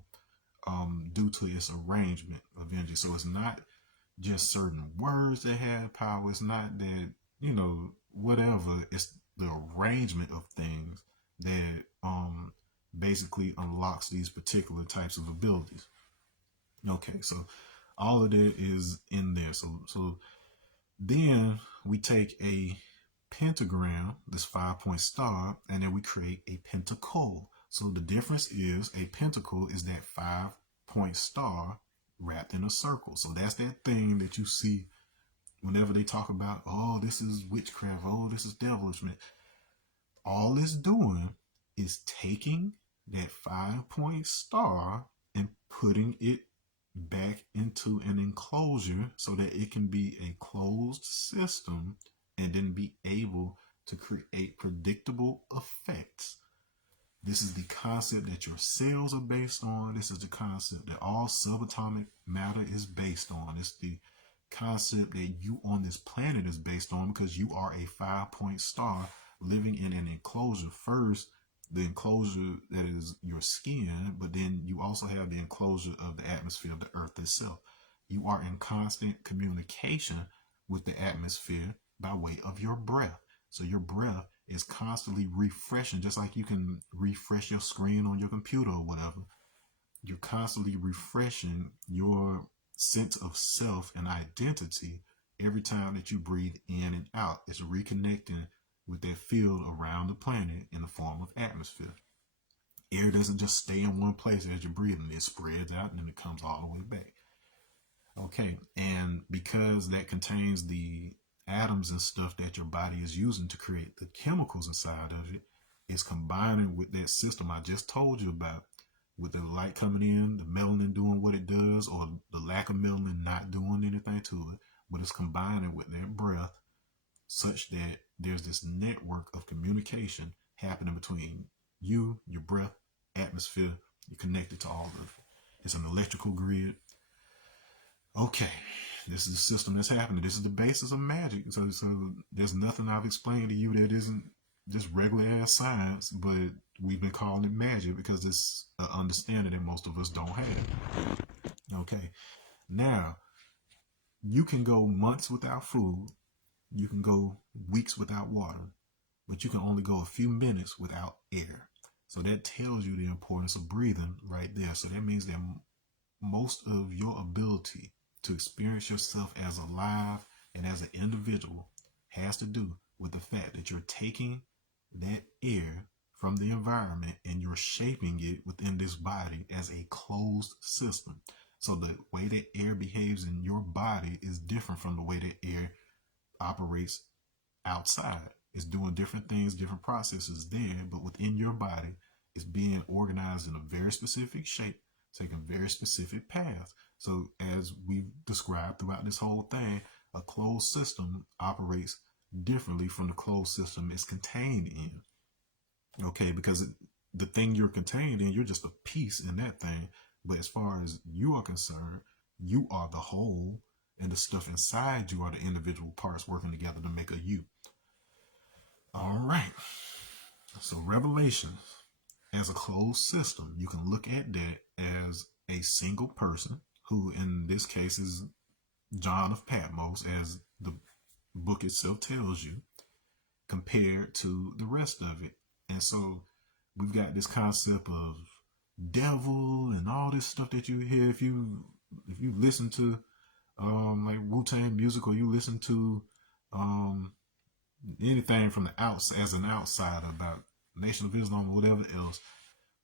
due to its arrangement of energy. So it's not just certain words that have power. It's not that, whatever. It's the arrangement of things that basically unlocks these particular types of abilities. Okay, so all of that is in there. So then we take a pentagram, this 5-point star, and then we create a pentacle. So the difference is a pentacle is that 5-point star wrapped in a circle. So that's that thing that you see whenever they talk about, oh, this is witchcraft, oh, this is devilishment. All it's doing is taking that 5-point star and putting it back into an enclosure so that it can be a closed system and then be able to create predictable effects. This is the concept that your cells are based on. This is the concept that all subatomic matter is based on. It's the concept that you on this planet is based on, because you are a 5-point star living in an enclosure. First, the enclosure that is your skin, but then you also have the enclosure of the atmosphere of the earth itself. You are in constant communication with the atmosphere by way of your breath. So your breath is constantly refreshing, just like you can refresh your screen on your computer or whatever. You're constantly refreshing your sense of self and identity every time that you breathe in and out. It's reconnecting with that field around the planet in the form of atmosphere. Air doesn't just stay in one place as you're breathing. It spreads out and then it comes all the way back. Okay, and because that contains the atoms and stuff that your body is using to create the chemicals inside of it, it's combining with that system I just told you about, with the light coming in, the melanin doing what it does, or the lack of melanin not doing anything to it, but it's combining with their breath such that there's this network of communication happening between you, your breath, atmosphere. You're connected to all of it. It's an electrical grid. Okay, this is the system that's happening. This is the basis of magic. So there's nothing I've explained to you that isn't just regular ass science, but we've been calling it magic because it's an understanding that most of us don't have. Okay, now you can go months without food, you can go weeks without water, but you can only go a few minutes without air. So that tells you the importance of breathing right there. So that means that most of your ability to experience yourself as alive and as an individual has to do with the fact that you're taking that air from the environment and you're shaping it within this body as a closed system. So the way that air behaves in your body is different from the way that air operates outside. It's doing different things, different processes there, but within your body, it's being organized in a very specific shape, taking very specific paths. So as we've described throughout this whole thing, a closed system operates differently from the closed system it's contained in. Okay, because the thing you're contained in, you're just a piece in that thing. But as far as you are concerned, you are the whole, and the stuff inside you are the individual parts working together to make a you. All right. So revelation as a closed system, you can look at that as a single person, who in this case is John of Patmos, as the book itself tells you, compared to the rest of it. And so we've got this concept of devil and all this stuff that you hear if you listen to like Wu-Tang music, or you listen to anything from the outside as an outsider about Nation of Islam or whatever else.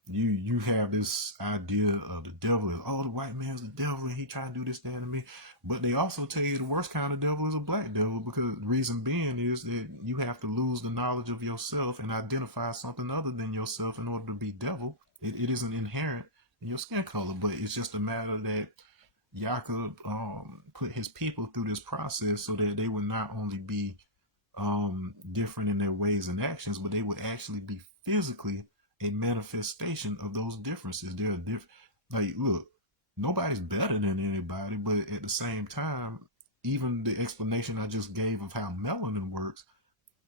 You have this idea of the devil is, oh, the white man's the devil and he trying to do this, that, and me. But they also tell you the worst kind of devil is a black devil, because the reason being is that you have to lose the knowledge of yourself and identify something other than yourself in order to be devil. It isn't inherent in your skin color, but it's just a matter that Jacob put his people through this process so that they would not only be different in their ways and actions, but they would actually be physically a manifestation of those differences. They're different. Like, look, nobody's better than anybody, but at the same time, even the explanation I just gave of how melanin works,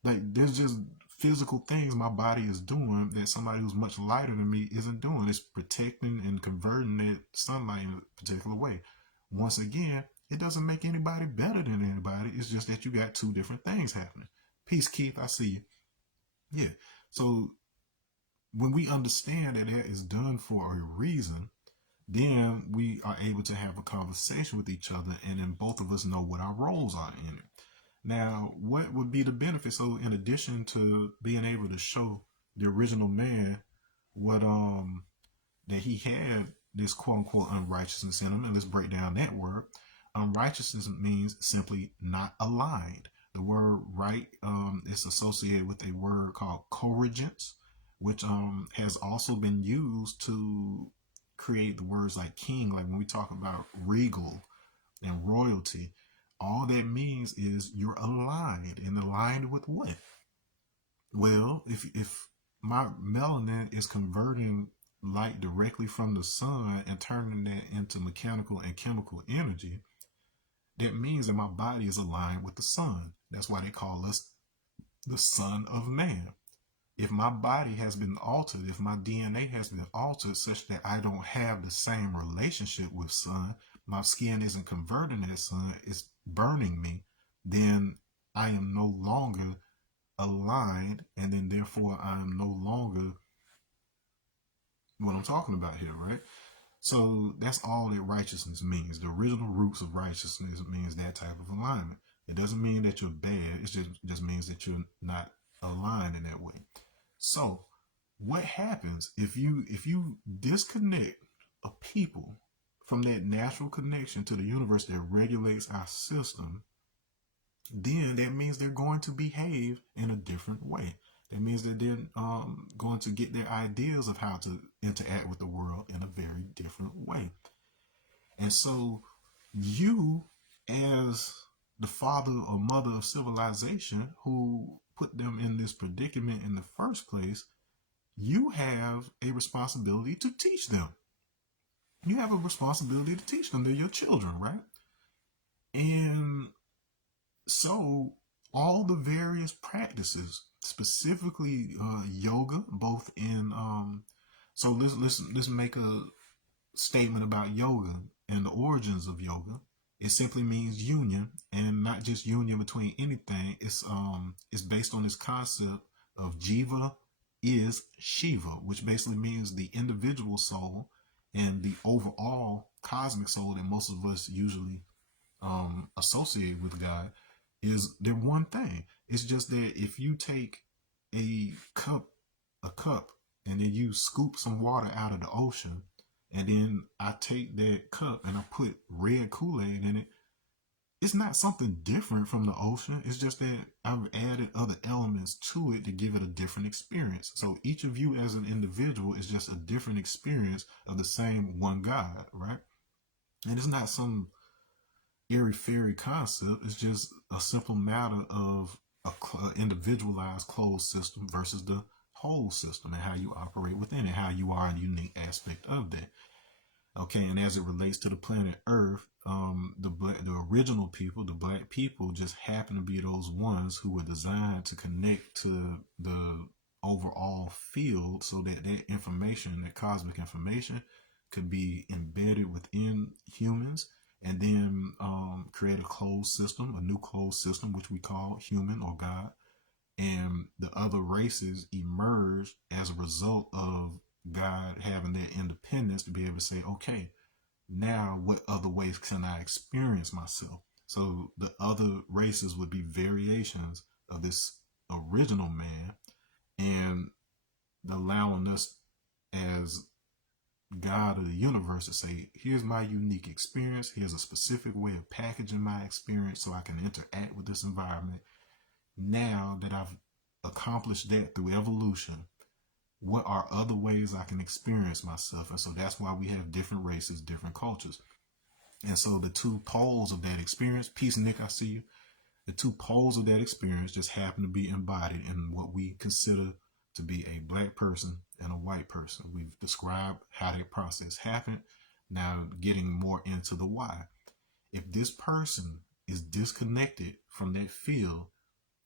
like, there's just physical things my body is doing that somebody who's much lighter than me isn't doing. It's protecting and converting that sunlight in a particular way. Once again, it doesn't make anybody better than anybody. It's just that you got two different things happening. Peace, Keith. I see you. Yeah. So when we understand that that is done for a reason, then we are able to have a conversation with each other, and then both of us know what our roles are in it. Now, what would be the benefit? So in addition to being able to show the original man what that he had this quote unquote unrighteousness in him, and let's break down that word. Unrighteousness means simply not aligned. The word right is associated with a word called corrigence, which has also been used to create the words like king. Like when we talk about regal and royalty, all that means is you're aligned. And aligned with what? Well, if my melanin is converting light directly from the sun and turning that into mechanical and chemical energy, that means that my body is aligned with the sun. That's why they call us the son of man. If my body has been altered, if my DNA has been altered such that I don't have the same relationship with sun, my skin isn't converting that sun, it's burning me, then I am no longer aligned, and then therefore I am no longer what I'm talking about here, right? So that's all that righteousness means. The original roots of righteousness means that type of alignment. It doesn't mean that you're bad. It just means that you're not align in that way. So what happens if you disconnect a people from that natural connection to the universe that regulates our system, then that means they're going to behave in a different way. That means that they're going to get their ideas of how to interact with the world in a very different way. And so, you, as the father or mother of civilization who put them in this predicament in the first place, you have a responsibility to teach them. You have a responsibility to teach them. They're your children, right? And so, all the various practices, specifically yoga, both in so let's make a statement about yoga and the origins of yoga. It simply means union, and not just union between anything. It's based on this concept of Jiva is Shiva, which basically means the individual soul and the overall cosmic soul that most of us usually associate with God is they're one thing. It's just that if you take a cup, and then you scoop some water out of the ocean, and then I take that cup and I put red Kool-Aid in it, it's not something different from the ocean. It's just that I've added other elements to it to give it a different experience. So each of you as an individual is just a different experience of the same one God, right? And it's not some airy fairy concept. It's just a simple matter of a individualized closed system versus the whole system and how you operate within it, how you are a unique aspect of that. Okay, and as it relates to the planet Earth, the original people, the black people, just happen to be those ones who were designed to connect to the overall field, so that that information, that cosmic information, could be embedded within humans, and then create a closed system, a new closed system, which we call human or God. And the other races emerge as a result of God having their independence to be able to say, okay, now what other ways can I experience myself? So the other races would be variations of this original man, and allowing us as God of the universe to say, here's my unique experience. Here's a specific way of packaging my experience so I can interact with this environment. Now that I've accomplished that through evolution, what are other ways I can experience myself? And so that's why we have different races, different cultures. And so the two poles of that experience, peace, Nick, I see you. The two poles of that experience just happen to be embodied in what we consider to be a black person and a white person. We've described how that process happened. Now getting more into the why. If this person is disconnected from that field,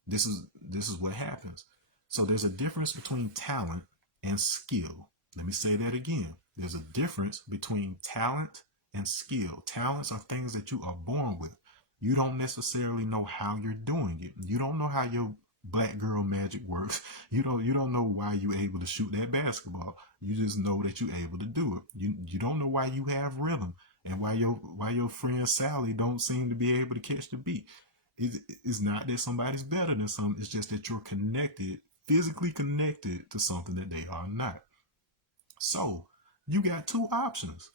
this is what happens. So there's a difference between talent and skill. Let me say that again. There's a difference between talent and skill. Talents are things that you are born with. You don't necessarily know how you're doing it. You don't know how your black girl magic works. You don't know why you're able to shoot that basketball. You just know that you're able to do it. You don't know why you have rhythm, and why your friend Sally don't seem to be able to catch the beat. It's not that somebody's better than some. It's just that you're connected, physically connected to something that they are not. So you got two options.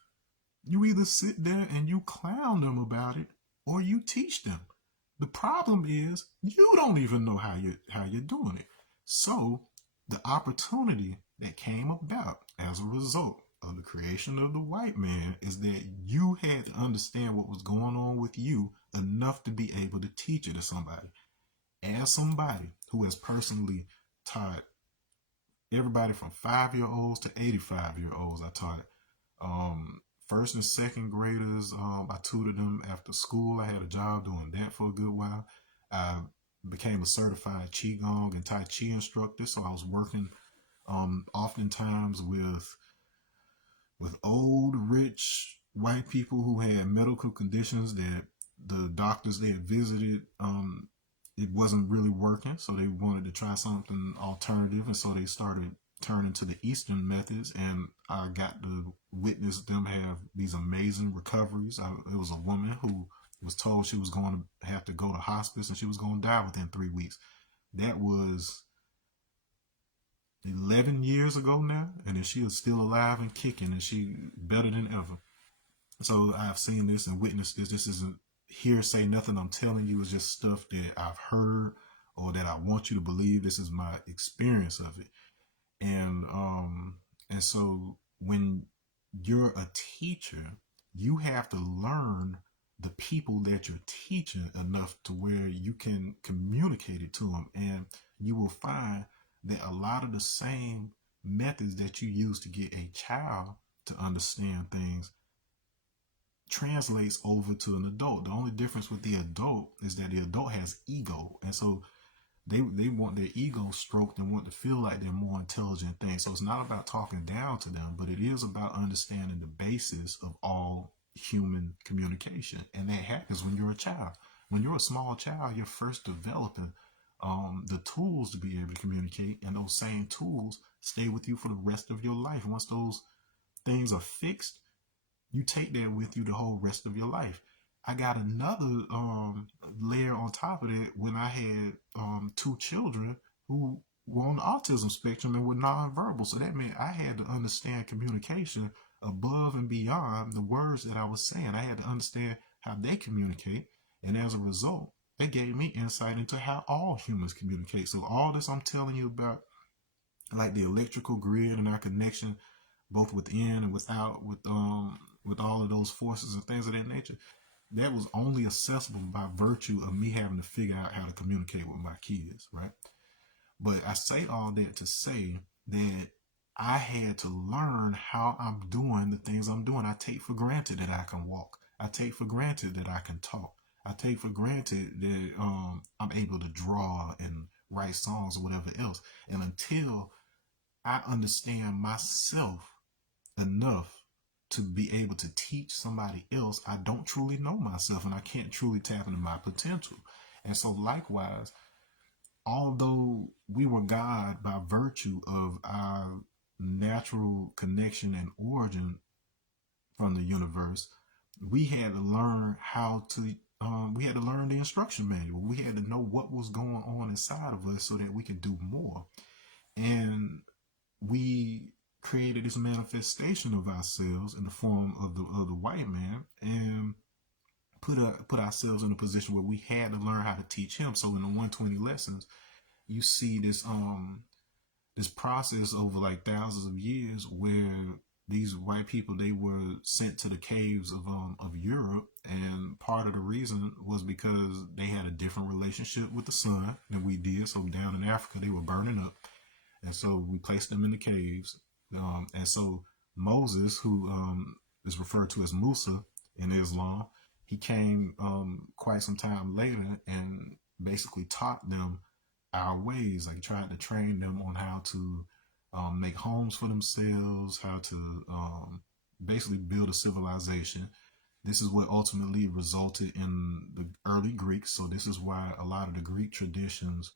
You either sit there and you clown them about it, or you teach them. The problem is you don't even know how you're doing it. So the opportunity that came about as a result of the creation of the white man is that you had to understand what was going on with you enough to be able to teach it to somebody. As somebody who has personally taught everybody from 5-year olds to 85-year olds, I taught first and second graders. I tutored them after school. I had a job doing that for a good while. I became a certified Qigong and Tai Chi instructor, so I was working oftentimes with old, rich white people who had medical conditions that the doctors they had visited, it wasn't really working, so they wanted to try something alternative, and so they started turning to the Eastern methods, and I got to witness them have these amazing recoveries. It was a woman who was told she was going to have to go to hospice and she was going to die within 3 weeks. That was 7 years ago now, and she is still alive and kicking, and she better than ever. So I've seen this and witnessed this. This isn't hearsay, nothing I'm telling you is just stuff that I've heard or that I want you to believe. This is my experience of it. And so when you're a teacher, you have to learn the people that you're teaching enough to where you can communicate it to them. And you will find that a lot of the same methods that you use to get a child to understand things translates over to an adult. The only difference with the adult is that the adult has ego. And so they want their ego stroked and want to feel like they're more intelligent things. So it's not about talking down to them, but it is about understanding the basis of all human communication. And that happens when you're a child. When you're a small child, you're first developing the tools to be able to communicate, and those same tools stay with you for the rest of your life. Once those things are fixed, you take that with you the whole rest of your life. I got another layer on top of that when I had two children who were on the autism spectrum and were nonverbal. So that meant I had to understand communication above and beyond the words that I was saying. I had to understand how they communicate. And as a result, that gave me insight into how all humans communicate. So all this I'm telling you about, like the electrical grid and our connection both within and without, with all of those forces and things of that nature, that was only accessible by virtue of me having to figure out how to communicate with my kids, right? But I say all that to say that I had to learn how I'm doing the things I'm doing. I take for granted that I can walk. I take for granted that I can talk. I take for granted that I'm able to draw and write songs or whatever else. And until I understand myself enough to be able to teach somebody else, I don't truly know myself and I can't truly tap into my potential. And so, likewise, although we were God by virtue of our natural connection and origin from the universe, we had to learn how to. We had to learn the instruction manual. We had to know what was going on inside of us so that we could do more. And we created this manifestation of ourselves in the form of the white man, and put ourselves in a position where we had to learn how to teach him. So in the 120 lessons, you see this process over like thousands of years where these white people, they were sent to the caves of Europe, and part of the reason was because they had a different relationship with the sun than we did. So down in Africa, they were burning up, and so we placed them in the caves. And so Moses, who is referred to as Musa in Islam, he came quite some time later and basically taught them our ways, like tried to train them on how to make homes for themselves, how to basically build a civilization. This is what ultimately resulted in the early Greeks. So this is why a lot of the Greek traditions,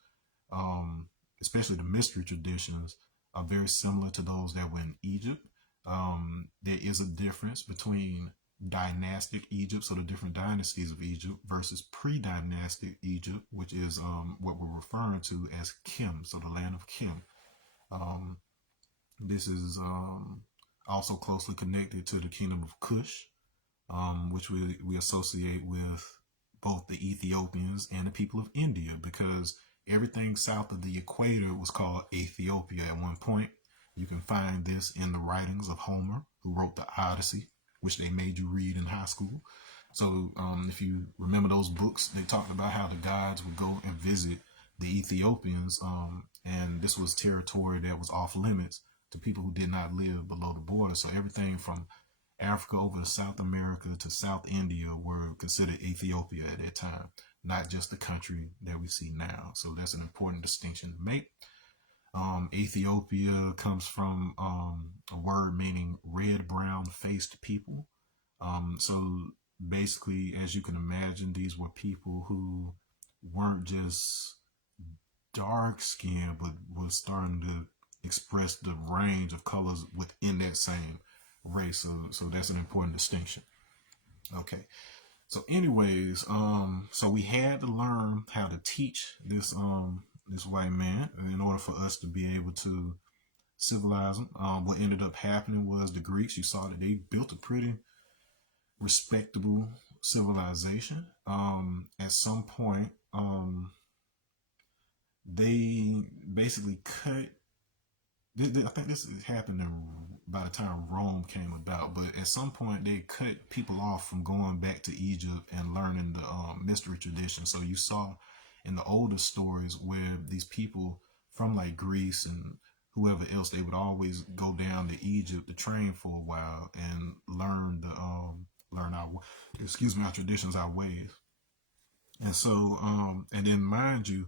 especially the mystery traditions, are very similar to those that were in Egypt. There is a difference between dynastic Egypt, so the different dynasties of Egypt, versus pre-dynastic Egypt, which is what we're referring to as Kim, so the land of Kim. Um, this is also closely connected to the kingdom of Kush, which we associate with both the Ethiopians and the people of India, because everything south of the equator was called Ethiopia at one point. You can find this in the writings of Homer, who wrote the Odyssey, which they made you read in high school. So if you remember those books, they talked about how the gods would go and visit the Ethiopians, and this was territory that was off limits to people who did not live below the border. So everything from Africa over to South America to South India were considered Ethiopia at that time, not just the country that we see now. So that's an important distinction to make. Ethiopia comes from a word meaning red brown faced people. So basically, as you can imagine, these were people who weren't just dark skinned, but was starting to express the range of colors within that same race. So that's an important distinction. Okay. So anyways, so we had to learn how to teach this white man in order for us to be able to civilize them. What ended up happening was the Greeks. You saw that they built a pretty respectable civilization. At some point, they basically cut. I think this happened by the time Rome came about, but at some point they cut people off from going back to Egypt and learning the mystery tradition. So you saw in the older stories where these people from like Greece and whoever else, they would always go down to Egypt to train for a while and learn our our traditions, our ways. And so, and then mind you,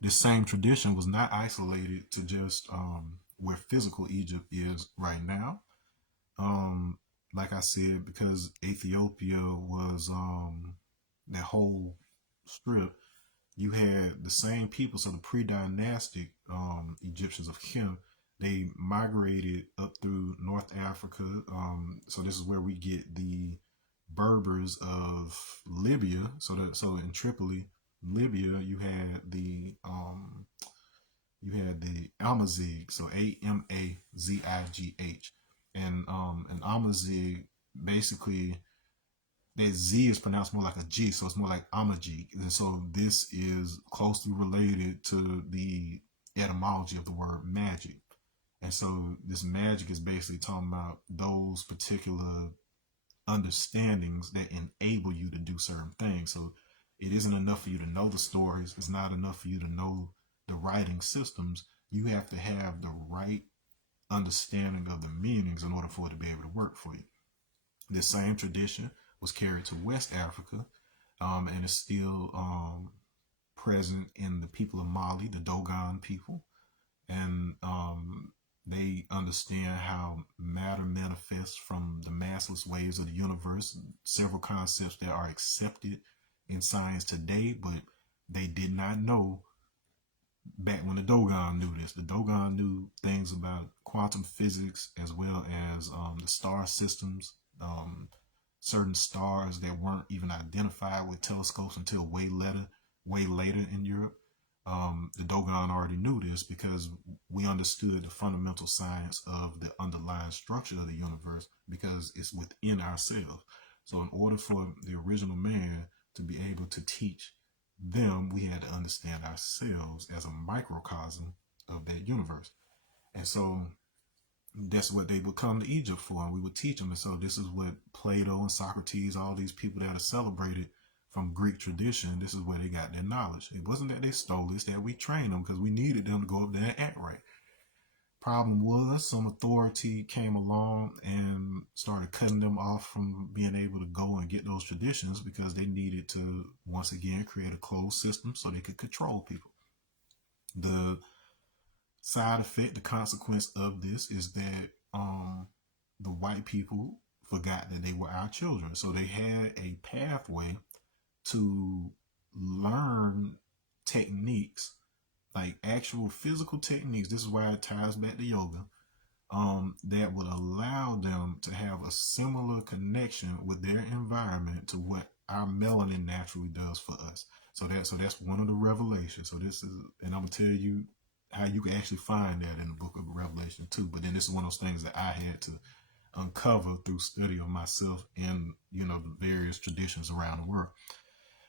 this same tradition was not isolated to just where physical Egypt is right now. Um, like I said, because Ethiopia was that whole strip, you had the same people. So the pre-dynastic Egyptians of Kim, they migrated up through North Africa. So this is where we get the Berbers of Libya. So in Tripoli, Libya, you had the Amazigh, so Amazigh, and Amazigh basically that Z is pronounced more like a G, so it's more like Amajig. And so this is closely related to the etymology of the word magic. And so this magic is basically talking about those particular understandings that enable you to do certain things. So it isn't enough for you to know the stories. It's not enough for you to know the writing systems. You have to have the right understanding of the meanings in order for it to be able to work for you. This same tradition was carried to West Africa, and is still present in the people of Mali, the Dogon people, and they understand how matter manifests from the massless waves of the universe. Several concepts that are accepted in science today, but they did not know back when the Dogon knew this. The Dogon knew things about quantum physics as well as the star systems, certain stars that weren't even identified with telescopes until way later in Europe. The Dogon already knew this because we understood the fundamental science of the underlying structure of the universe because it's within ourselves. So, in order for the original man to be able to teach them, we had to understand ourselves as a microcosm of that universe. And so that's what they would come to Egypt for, and we would teach them. And so this is what Plato and Socrates, all these people that are celebrated from Greek tradition, this is where they got their knowledge. It wasn't that they stole this, that we trained them because we needed them to go up there and act right. Problem was some authority came along and started cutting them off from being able to go and get those traditions because they needed to once again create a closed system so they could control people. The side effect, the consequence of this is that the white people forgot that they were our children. So they had a pathway to learn techniques, like actual physical techniques. This is why it ties back to yoga. That would allow them to have a similar connection with their environment to what our melanin naturally does for us. So that's one of the revelations. So this is, and I'm gonna tell you how you can actually find that in the book of Revelation too. But then this is one of those things that I had to uncover through study of myself and the various traditions around the world.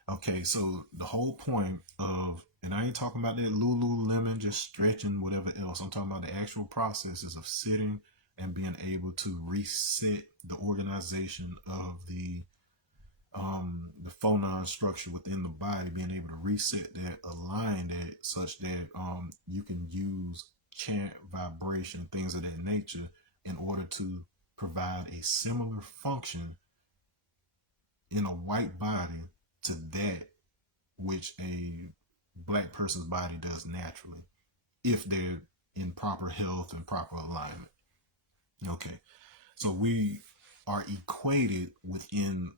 Okay, so the whole point of, and I ain't talking about that Lululemon just stretching whatever else. I'm talking about the actual processes of sitting and being able to reset the organization of the phonon structure within the body, being able to reset that, align that, such that you can use chant, vibration, things of that nature in order to provide a similar function in a white body to that which a black person's body does naturally, if they're in proper health and proper alignment. Okay, so we are equated within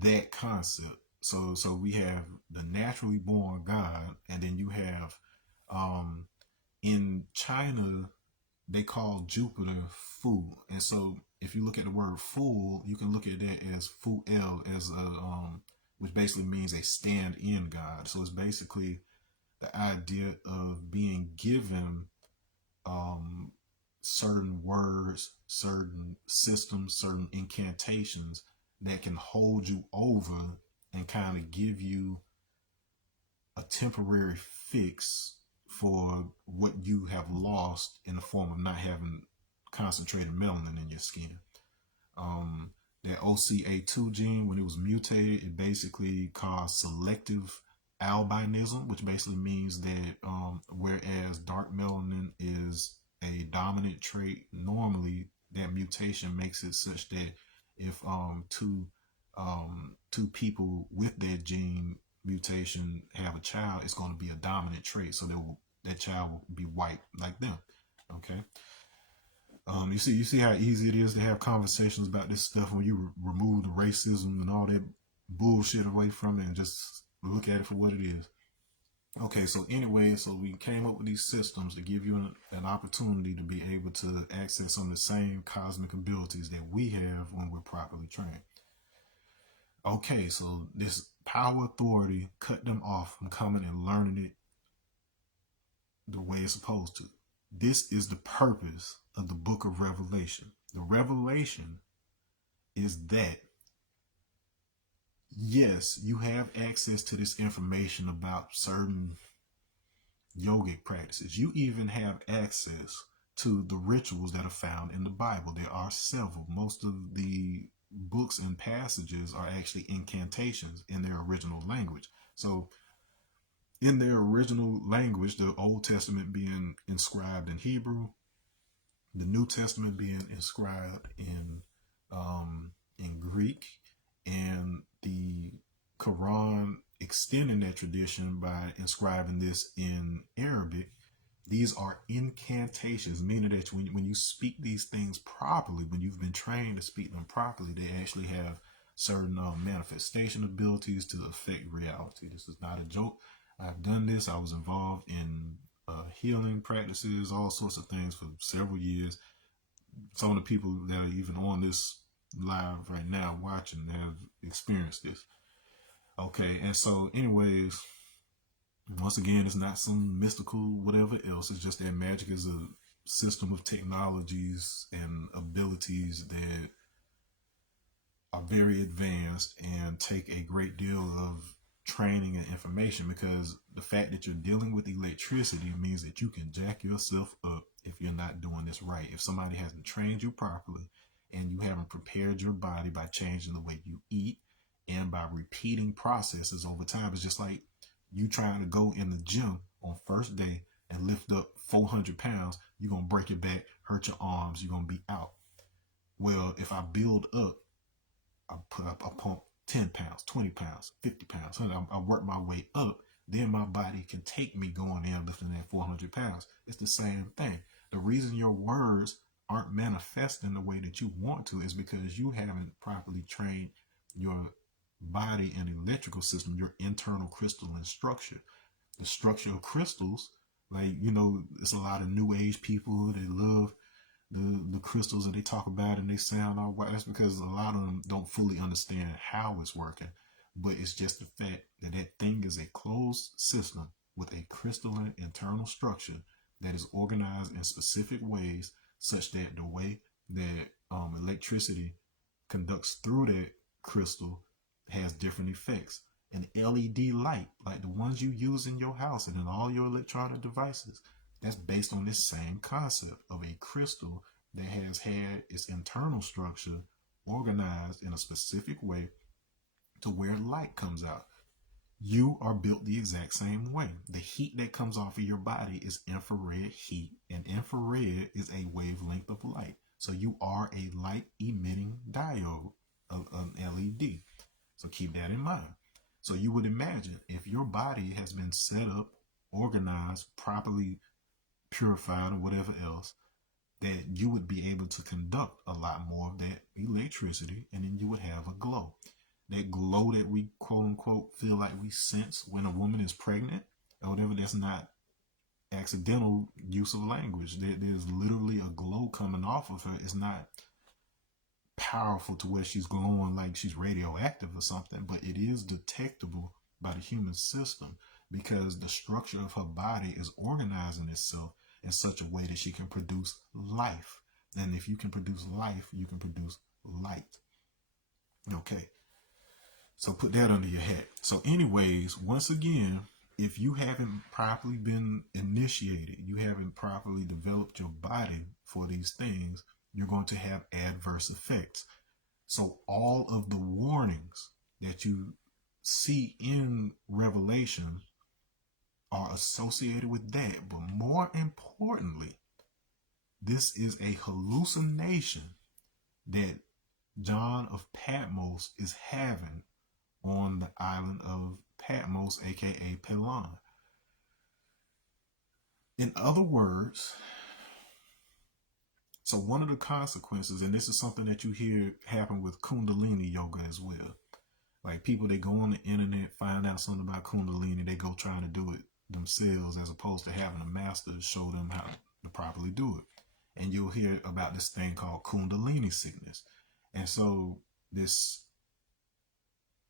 that concept. So we have the naturally born God, and then you have in China they call Jupiter Fu, and so if you look at the word fool, you can look at that as Fu El, as a which basically means a stand-in God. So it's basically the idea of being given certain words, certain systems, certain incantations that can hold you over and kind of give you a temporary fix for what you have lost in the form of not having concentrated melanin in your skin. Um, that OCA2 gene, when it was mutated, it basically caused selective albinism, which basically means that whereas dark melanin is a dominant trait, normally that mutation makes it such that if two people with that gene mutation have a child, it's going to be a dominant trait, so that child will be white like them. Okay. You see how easy it is to have conversations about this stuff when you remove the racism and all that bullshit away from it and just look at it for what it is. Okay, so anyway, so we came up with these systems to give you an opportunity to be able to access some of the same cosmic abilities that we have when we're properly trained. Okay, so this power authority cut them off from coming and learning it the way it's supposed to. This is the purpose of the book of Revelation. The revelation is that, yes, you have access to this information about certain yogic practices. You even have access to the rituals that are found in the Bible. There are several. Most of the books and passages are actually incantations in their original language. So in their original language, the Old Testament being inscribed in Hebrew, the New Testament being inscribed in Greek, and the Quran extending that tradition by inscribing this in Arabic. These are incantations, meaning that when you speak these things properly, when you've been trained to speak them properly, they actually have certain manifestation abilities to affect reality. This is not a joke. I've done this. I was involved in healing practices, all sorts of things for several years. Some of the people that are even on this live right now watching have experienced this. Okay, and so anyways, once again, it's not some mystical whatever else. It's just that magic is a system of technologies and abilities that are very advanced and take a great deal of training and information, because the fact that you're dealing with electricity means that you can jack yourself up if you're not doing this right. If somebody hasn't trained you properly and you haven't prepared your body by changing the way you eat and by repeating processes over time, it's just like you trying to go in the gym on first day and lift up 400 pounds, you're going to break your back, hurt your arms, you're going to be out. Well, if I build up, I pump 10 pounds, 20 pounds, 50 pounds. I work my way up. Then my body can take me going in lifting that 400 pounds. It's the same thing. The reason your words aren't manifesting the way that you want to is because you haven't properly trained your body and electrical system, your internal crystalline structure. The structure of crystals, like, it's a lot of new age people. They love the crystals that they talk about and they sound all white. That's because a lot of them don't fully understand how it's working. But it's just the fact that that thing is a closed system with a crystalline internal structure that is organized in specific ways, such that the way that electricity conducts through that crystal has different effects. An LED light, like the ones you use in your house and in all your electronic devices, that's based on this same concept of a crystal that has had its internal structure organized in a specific way to where light comes out. You are built the exact same way. The heat that comes off of your body is infrared heat, and infrared is a wavelength of light. So you are a light emitting diode, an LED. So keep that in mind. So you would imagine if your body has been set up, organized, properly purified, or whatever else, that you would be able to conduct a lot more of that electricity, and then you would have a glow. That glow that we quote unquote feel like we sense when a woman is pregnant or whatever, that's not accidental use of language. There's literally a glow coming off of her. It's not powerful to where she's glowing like she's radioactive or something, but it is detectable by the human system because the structure of her body is organizing itself in such a way that she can produce life. And if you can produce life, you can produce light. Okay. So put that under your hat. So anyways, once again, if you haven't properly been initiated, you haven't properly developed your body for these things, you're going to have adverse effects. So all of the warnings that you see in Revelation are associated with that. But more importantly, this is a hallucination that John of Patmos is having on the island of Patmos, aka Pelon. In other words, so one of the consequences, and this is something that you hear happen with Kundalini yoga as well. Like people, they go on the internet, find out something about Kundalini, they go trying to do it themselves as opposed to having a master show them how to properly do it. And you'll hear about this thing called Kundalini sickness. And so this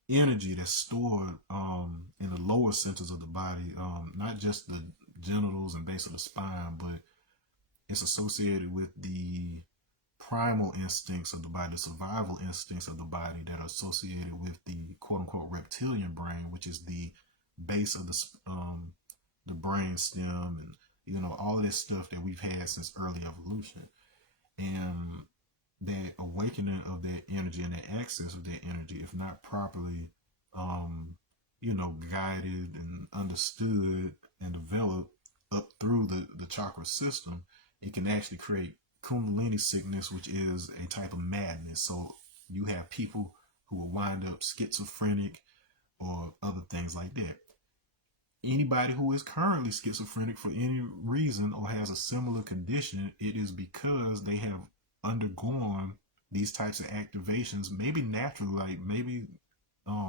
energy that's stored in the lower centers of the body, not just the genitals and base of the spine, but it's associated with the primal instincts of the body, the survival instincts of the body that are associated with the quote unquote reptilian brain, which is the base of the brain stem, and all of this stuff that we've had since early evolution. And that awakening of that energy and that access of that energy, if not properly guided and understood and developed up through the chakra system, it can actually create Kundalini sickness, which is a type of madness. So you have people who will wind up schizophrenic or other things like that. Anybody who is currently schizophrenic for any reason or has a similar condition, it is because they have undergone these types of activations, maybe naturally, like maybe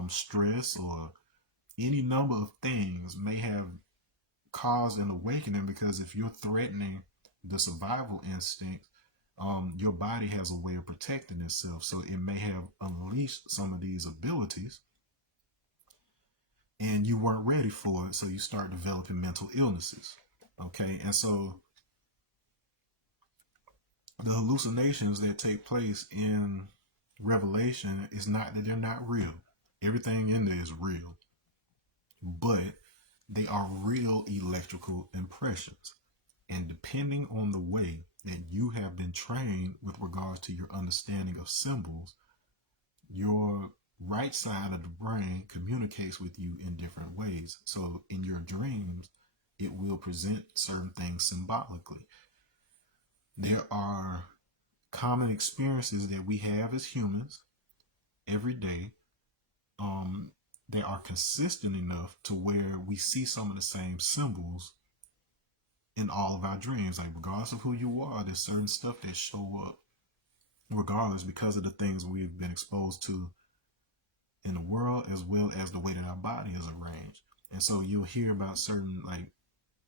stress or any number of things may have caused an awakening, because if you're threatening the survival instinct, your body has a way of protecting itself. So it may have unleashed some of these abilities and you weren't ready for it. So you start developing mental illnesses. Okay. And so the hallucinations that take place in Revelation is not that they're not real. Everything in there is real, but they are real electrical impressions. And depending on the way that you have been trained with regards to your understanding of symbols, your right side of the brain communicates with you in different ways. So in your dreams, it will present certain things symbolically. There are common experiences that we have as humans every day. They are consistent enough to where we see some of the same symbols in all of our dreams. Like regardless of who you are, there's certain stuff that show up regardless, because of the things we've been exposed to in the world, as well as the way that our body is arranged. And so you'll hear about certain like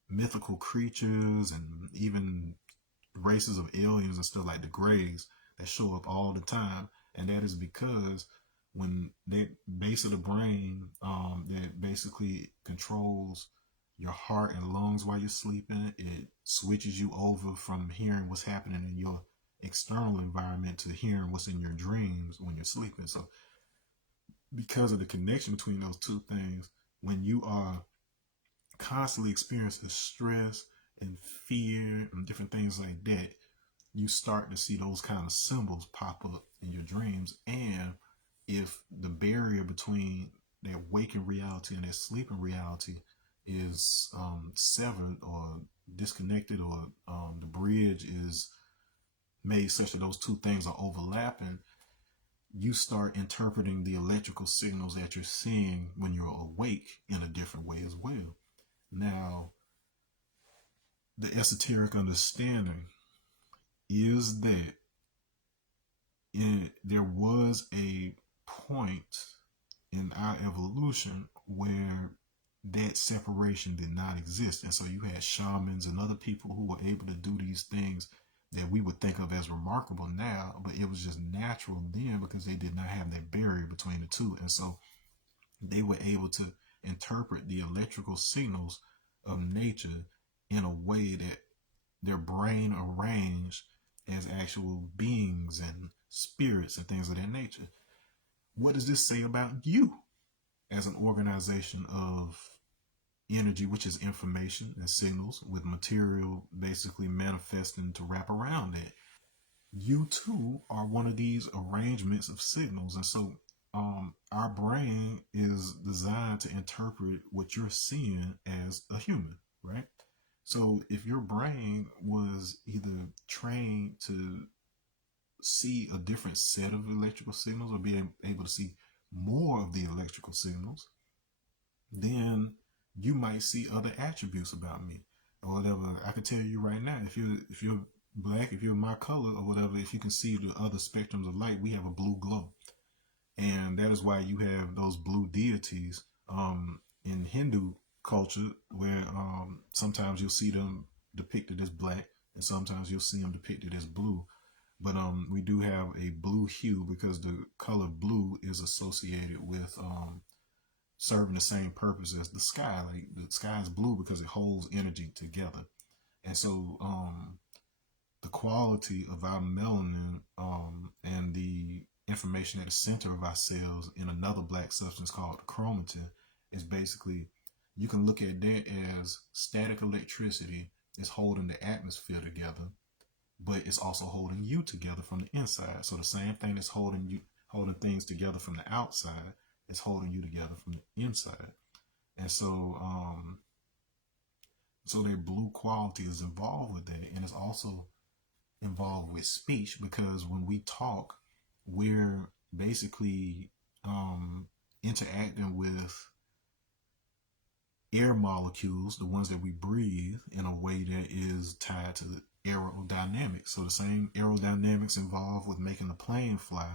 mythical creatures and even races of aliens and stuff like the Greys that show up all the time. And that is because when that base of the brain that basically controls your heart and lungs while you're sleeping, it switches you over from hearing what's happening in your external environment to hearing what's in your dreams when you're sleeping. So because of the connection between those two things, when you are constantly experiencing stress and fear and different things like that, you start to see those kind of symbols pop up in your dreams. And if the barrier between that waking reality and that sleeping reality is severed or disconnected, or the bridge is made such that those two things are overlapping, you start interpreting the electrical signals that you're seeing when you're awake in a different way as well. Now, the esoteric understanding is that there was a point in our evolution where that separation did not exist. And so you had shamans and other people who were able to do these things that we would think of as remarkable now, but it was just natural then because they did not have that barrier between the two. And so they were able to interpret the electrical signals of nature in a way that their brain arranged as actual beings and spirits and things of that nature. What does this say about you as an organization of energy, which is information and signals with material basically manifesting to wrap around it? You too are one of these arrangements of signals. And so our brain is designed to interpret what you're seeing as a human, right? So if your brain was either trained to see a different set of electrical signals or be able to see more of the electrical signals, then you might see other attributes about me or whatever. I can tell you right now, if you're black, if you're my color or whatever, if you can see the other spectrums of light, we have a blue glow. And that is why you have those blue deities in Hindu culture, where sometimes you'll see them depicted as black, and sometimes you'll see them depicted as blue. But we do have a blue hue because the color blue is associated with serving the same purpose as the sky. Like the sky is blue because it holds energy together, and so the quality of our melanin and the information at the center of our cells in another black substance called chromatin is basically, you can look at that as static electricity is holding the atmosphere together, but it's also holding you together from the inside. So the same thing that's holding things together from the outside is holding you together from the inside. And so their blue quality is involved with that, and it's also involved with speech, because when we talk, we're basically interacting with air molecules, the ones that we breathe, in a way that is tied to aerodynamics. So the same aerodynamics involved with making the plane fly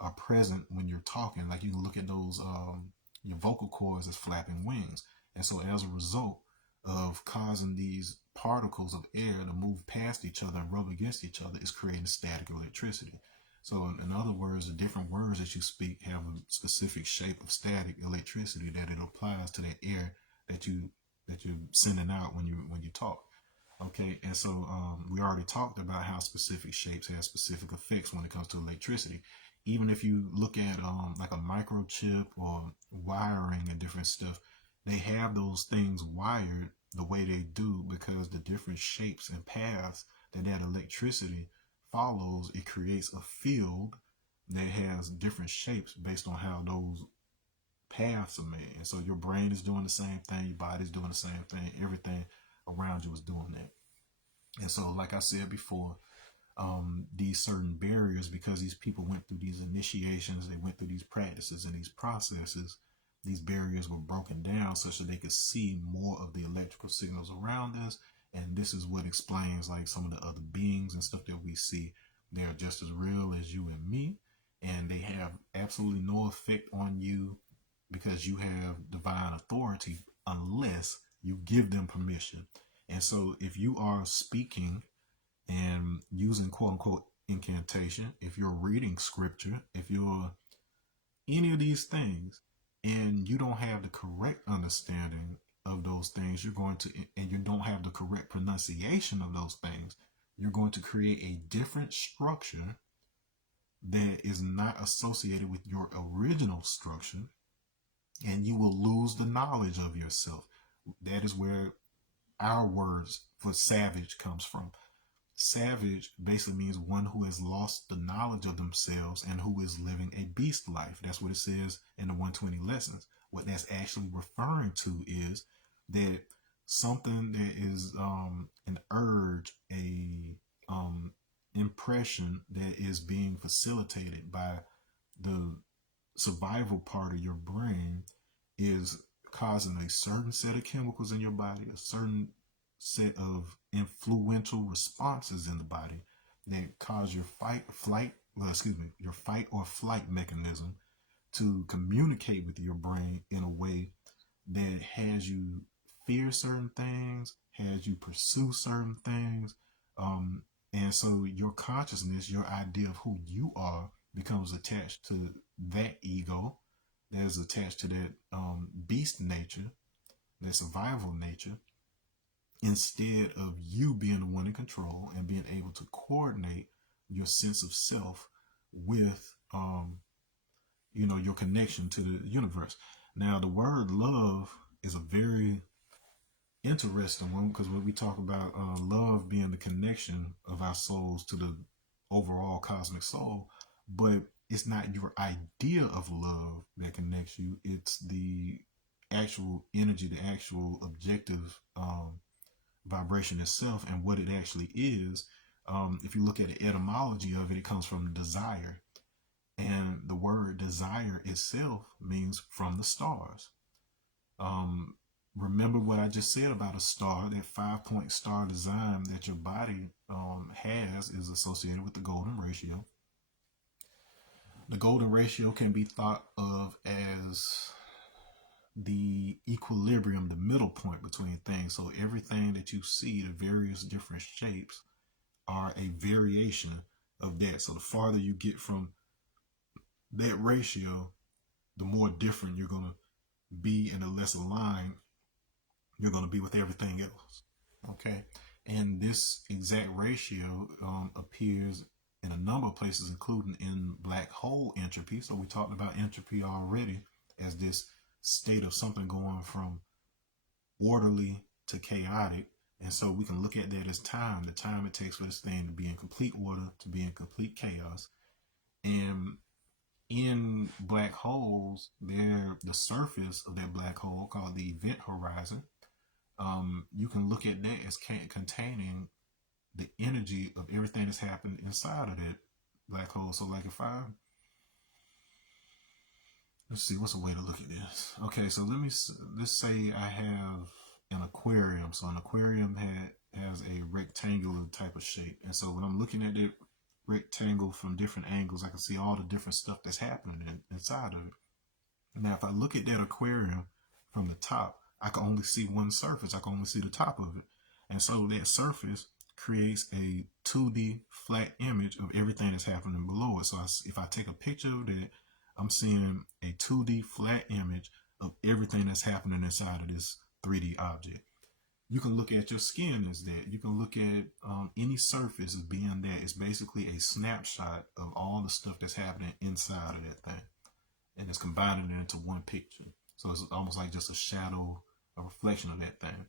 are present when you're talking. Like you can look at those your vocal cords as flapping wings. And so as a result of causing these particles of air to move past each other and rub against each other, is creating static electricity. So in other words, the different words that you speak have a specific shape of static electricity that it applies to that air that you're sending out when you talk. Okay, and so we already talked about how specific shapes have specific effects when it comes to electricity. Even if you look at like a microchip or wiring and different stuff, they have those things wired the way they do because the different shapes and paths that electricity follows, it creates a field that has different shapes based on how those paths are made. And so your brain is doing the same thing, your body's doing the same thing, everything around you is doing that. And so, like I said before, these certain barriers, because these people went through these initiations, they went through these practices and these processes, these barriers were broken down such that they could see more of the electrical signals around us. And this is what explains like some of the other beings and stuff that we see. They're just as real as you and me, and they have absolutely no effect on you because you have divine authority unless you give them permission. And so if you are speaking and using quote unquote incantation, if you're reading scripture, if you're any of these things, and you don't have the correct understanding of those things, you're going to, and you don't have the correct pronunciation of those things, you're going to create a different structure that is not associated with your original structure, and you will lose the knowledge of yourself. That is where our words for savage comes from. Savage basically means one who has lost the knowledge of themselves and who is living a beast life. That's what it says in the 120 lessons. What that's actually referring to is that something that is an urge, a impression that is being facilitated by the survival part of your brain is causing a certain set of chemicals in your body, a certain set of influential responses in the body that cause your your fight or flight mechanism to communicate with your brain in a way that has you fear certain things, has you pursue certain things. And so your consciousness, your idea of who you are, becomes attached to that ego that is attached to that beast nature, that survival nature. instead of you being the one in control and being able to coordinate your sense of self with your connection to the universe. Now, the word love is a very interesting one, because when we talk about love being the connection of our souls to the overall cosmic soul, but it's not your idea of love that connects you. It's the actual energy, the actual objective vibration itself, and what it actually is. If you look at the etymology of it, it comes from desire. And the word desire itself means from the stars. Um, Remember what I just said about a star, that 5-point star design that your body has is associated with the golden ratio. The golden ratio can be thought of as the equilibrium, the middle point between things. So everything that you see, the various different shapes, are a variation of that. So the farther you get from that ratio, the more different you're going to be, and the less aligned you're going to be with everything else. Okay. And this exact ratio appears in a number of places, including in black hole entropy. So we talked about entropy already as this state of something going from orderly to chaotic. And so we can look at that as time, the time it takes for this thing to be in complete order, to be in complete chaos. And in black holes, the surface of that black hole, called the event horizon, you can look at that as containing the energy of everything that's happened inside of that black hole. So like let's see, what's a way to look at this? Okay, so let's say I have an aquarium. So an aquarium has a rectangular type of shape. And so when I'm looking at that rectangle from different angles, I can see all the different stuff that's happening inside of it. Now, if I look at that aquarium from the top, I can only see one surface. I can only see the top of it. And so that surface creates a 2D flat image of everything that's happening below it. So if I take a picture of that, I'm seeing a 2D flat image of everything that's happening inside of this 3D object. You can look at your skin as that. You can look at any surface as being that. It's basically a snapshot of all the stuff that's happening inside of that thing. And it's combining it into one picture. So it's almost like just a shadow, a reflection of that thing.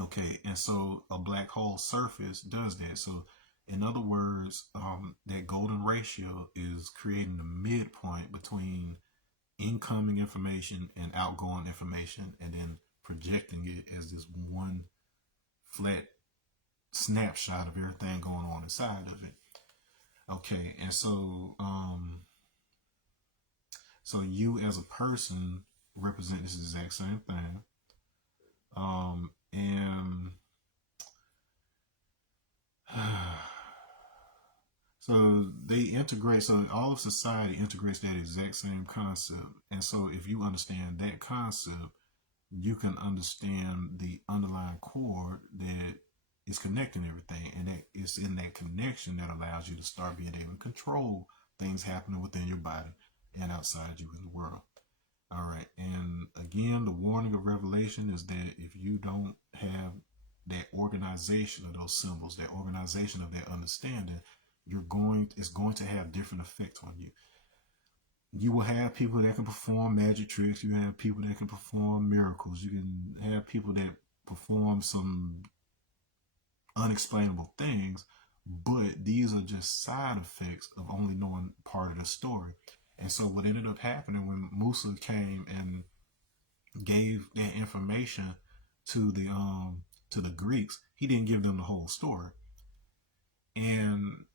Okay, and so a black hole surface does that. So in other words, that golden ratio is creating the midpoint between incoming information and outgoing information, and then projecting it as this one flat snapshot of everything going on inside of it. Okay, and so so you as a person represent this exact same thing. And so they integrate, so all of society integrates that exact same concept. And so if you understand that concept, you can understand the underlying core that is connecting everything. And that it's in that connection that allows you to start being able to control things happening within your body and outside you in the world. All right. And again, the warning of Revelation is that if you don't have that organization of those symbols, that organization of that understanding, it's going to have different effects on you. You will have people that can perform magic tricks. You have people that can perform miracles. You can have people that perform some unexplainable things, but these are just side effects of only knowing part of the story. And so what ended up happening when Musa came and gave that information to the Greeks, he didn't give them the whole story. And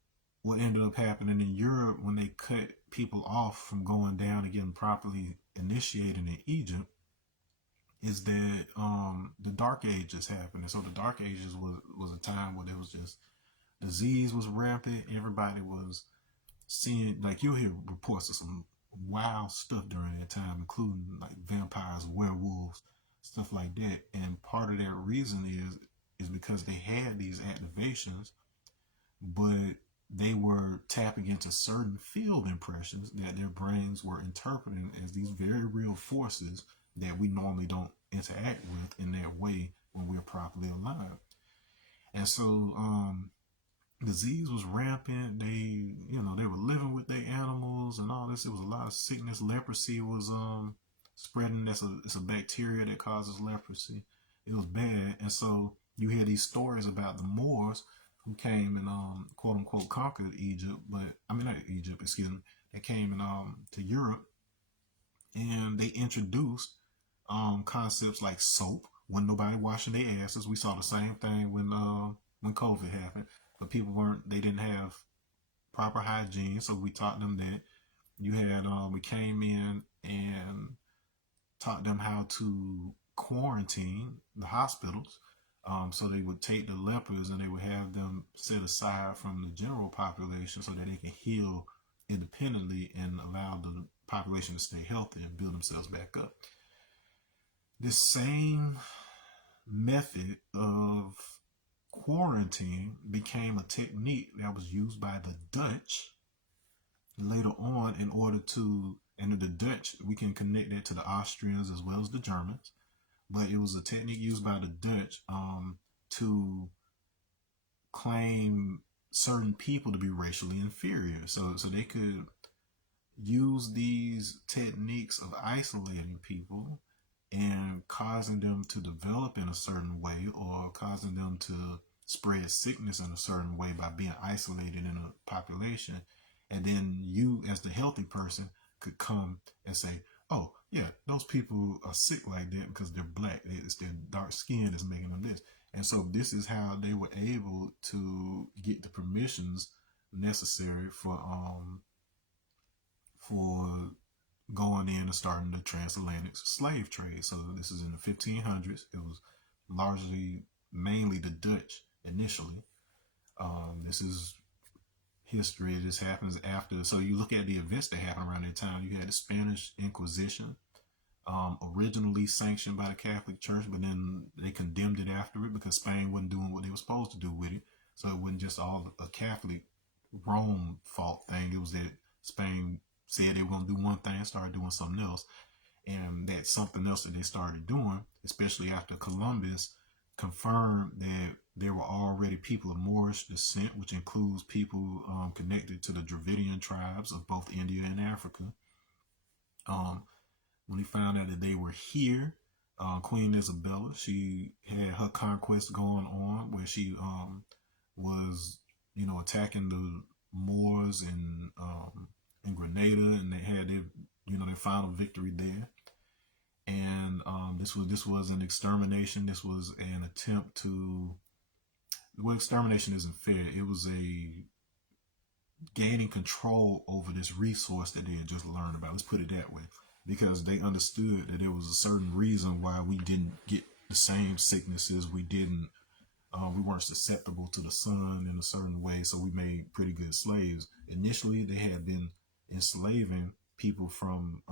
what ended up happening in Europe when they cut people off from going down and getting properly initiated in Egypt is that the Dark Ages happened. And so the Dark Ages was a time where there was just disease was rampant. Everybody was seeing, like, you'll hear reports of some wild stuff during that time, including like vampires, werewolves, stuff like that. And part of that reason is because they had these activations, but they were tapping into certain field impressions that their brains were interpreting as these very real forces that we normally don't interact with in that way when we're properly alive. And so disease was rampant. They were living with their animals and all this. It was a lot of sickness. Leprosy was spreading. It's a bacteria that causes leprosy. It was bad. And so you hear these stories about the Moors who came and quote unquote conquered Egypt, but I mean not Egypt, excuse me. They came and to Europe, and they introduced concepts like soap when nobody washing their asses. We saw the same thing when COVID happened, but they didn't have proper hygiene, so we taught them that. We came in and taught them how to quarantine the hospitals. So they would take the lepers and they would have them set aside from the general population so that they can heal independently and allow the population to stay healthy and build themselves back up. This same method of quarantine became a technique that was used by the Dutch later on and the Dutch, we can connect that to the Austrians as well as the Germans, but it was a technique used by the Dutch to claim certain people to be racially inferior. So they could use these techniques of isolating people and causing them to develop in a certain way, or causing them to spread sickness in a certain way by being isolated in a population. And then you, as the healthy person, could come and say, oh, yeah, those people are sick like that because they're black. It's their dark skin that's making them this. And so this is how they were able to get the permissions necessary for going in and starting the transatlantic slave trade. So this is in the 1500s. It was mainly the Dutch initially. This is history. This happens after. So you look at the events that happened around that time. You had the Spanish Inquisition, originally sanctioned by the Catholic Church, but then they condemned it after it because Spain wasn't doing what they were supposed to do with it. So it wasn't just all a Catholic Rome fault thing. It was that Spain said they were going to do one thing and started doing something else. And that something else that they started doing, especially after Columbus confirmed that there were already people of Moorish descent, which includes people connected to the Dravidian tribes of both India and Africa. When he found out that they were here, Queen Isabella, she had her conquest going on where she was, attacking the Moors in Grenada, and they had their final victory there. And this was an extermination. This was an attempt to. Well, extermination isn't fair. It was a gaining control over this resource that they had just learned about. Let's put it that way, because they understood that there was a certain reason why we didn't get the same sicknesses. We weren't susceptible to the sun in a certain way, so we made pretty good slaves. Initially, they had been enslaving people from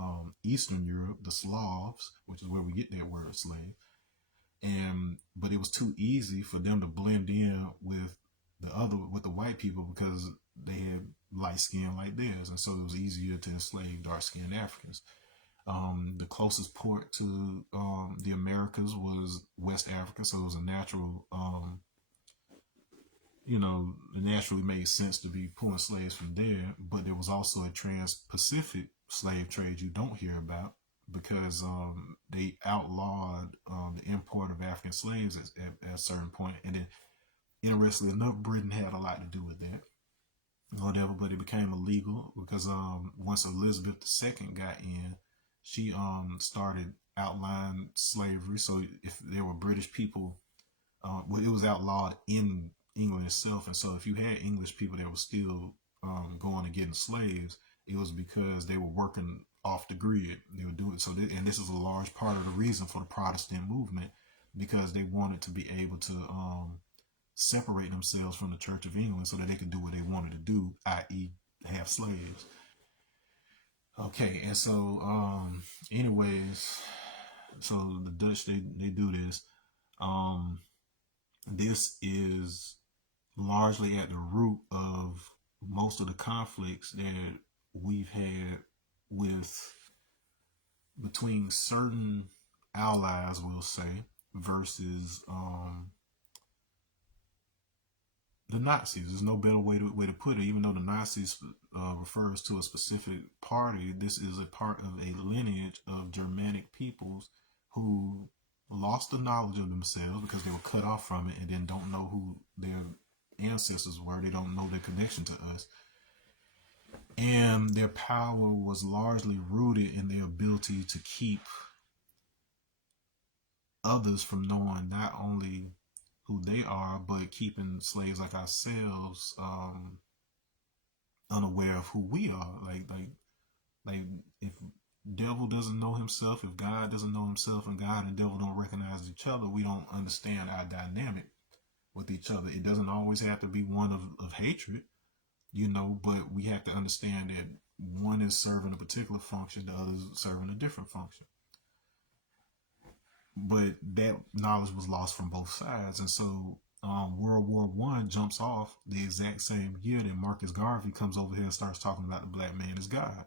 Eastern Europe, the Slavs, which is where we get that word slave. But it was too easy for them to blend in with the white people because they had light skin like theirs, and so it was easier to enslave dark skinned Africans. The closest port to the Americas was West Africa, so it was a natural, it naturally made sense to be pulling slaves from there. But there was also a trans-Pacific slave trade you don't hear about, because they outlawed the import of African slaves at a certain point. And then, interestingly enough, Britain had a lot to do with that. Whatever, but it became illegal because once Elizabeth II got in, she started outlawing slavery. So if there were British people, it was outlawed in England itself. And so if you had English people that were still going and getting slaves, it was because they were working off the grid. They were doing so, and this is a large part of the reason for the Protestant movement, because they wanted to be able to separate themselves from the Church of England so that they could do what they wanted to do, i.e. have slaves. Okay, and so anyways, so the Dutch, they do this. This is largely at the root of most of the conflicts that we've had between certain allies, we'll say, versus the Nazis. There's no better way to put it. Even though the Nazis refers to a specific party, this is a part of a lineage of Germanic peoples who lost the knowledge of themselves because they were cut off from it, and then don't know who their ancestors were. They don't know their connection to us. And their power was largely rooted in their ability to keep others from knowing not only who they are, but keeping slaves like ourselves unaware of who we are. Like if devil doesn't know himself, if God doesn't know himself, and God and devil don't recognize each other, we don't understand our dynamic with each other. It doesn't always have to be one of hatred, but we have to understand that one is serving a particular function, the other is serving a different function. But that knowledge was lost from both sides. And so World War One jumps off the exact same year that Marcus Garvey comes over here and starts talking about the black man as God.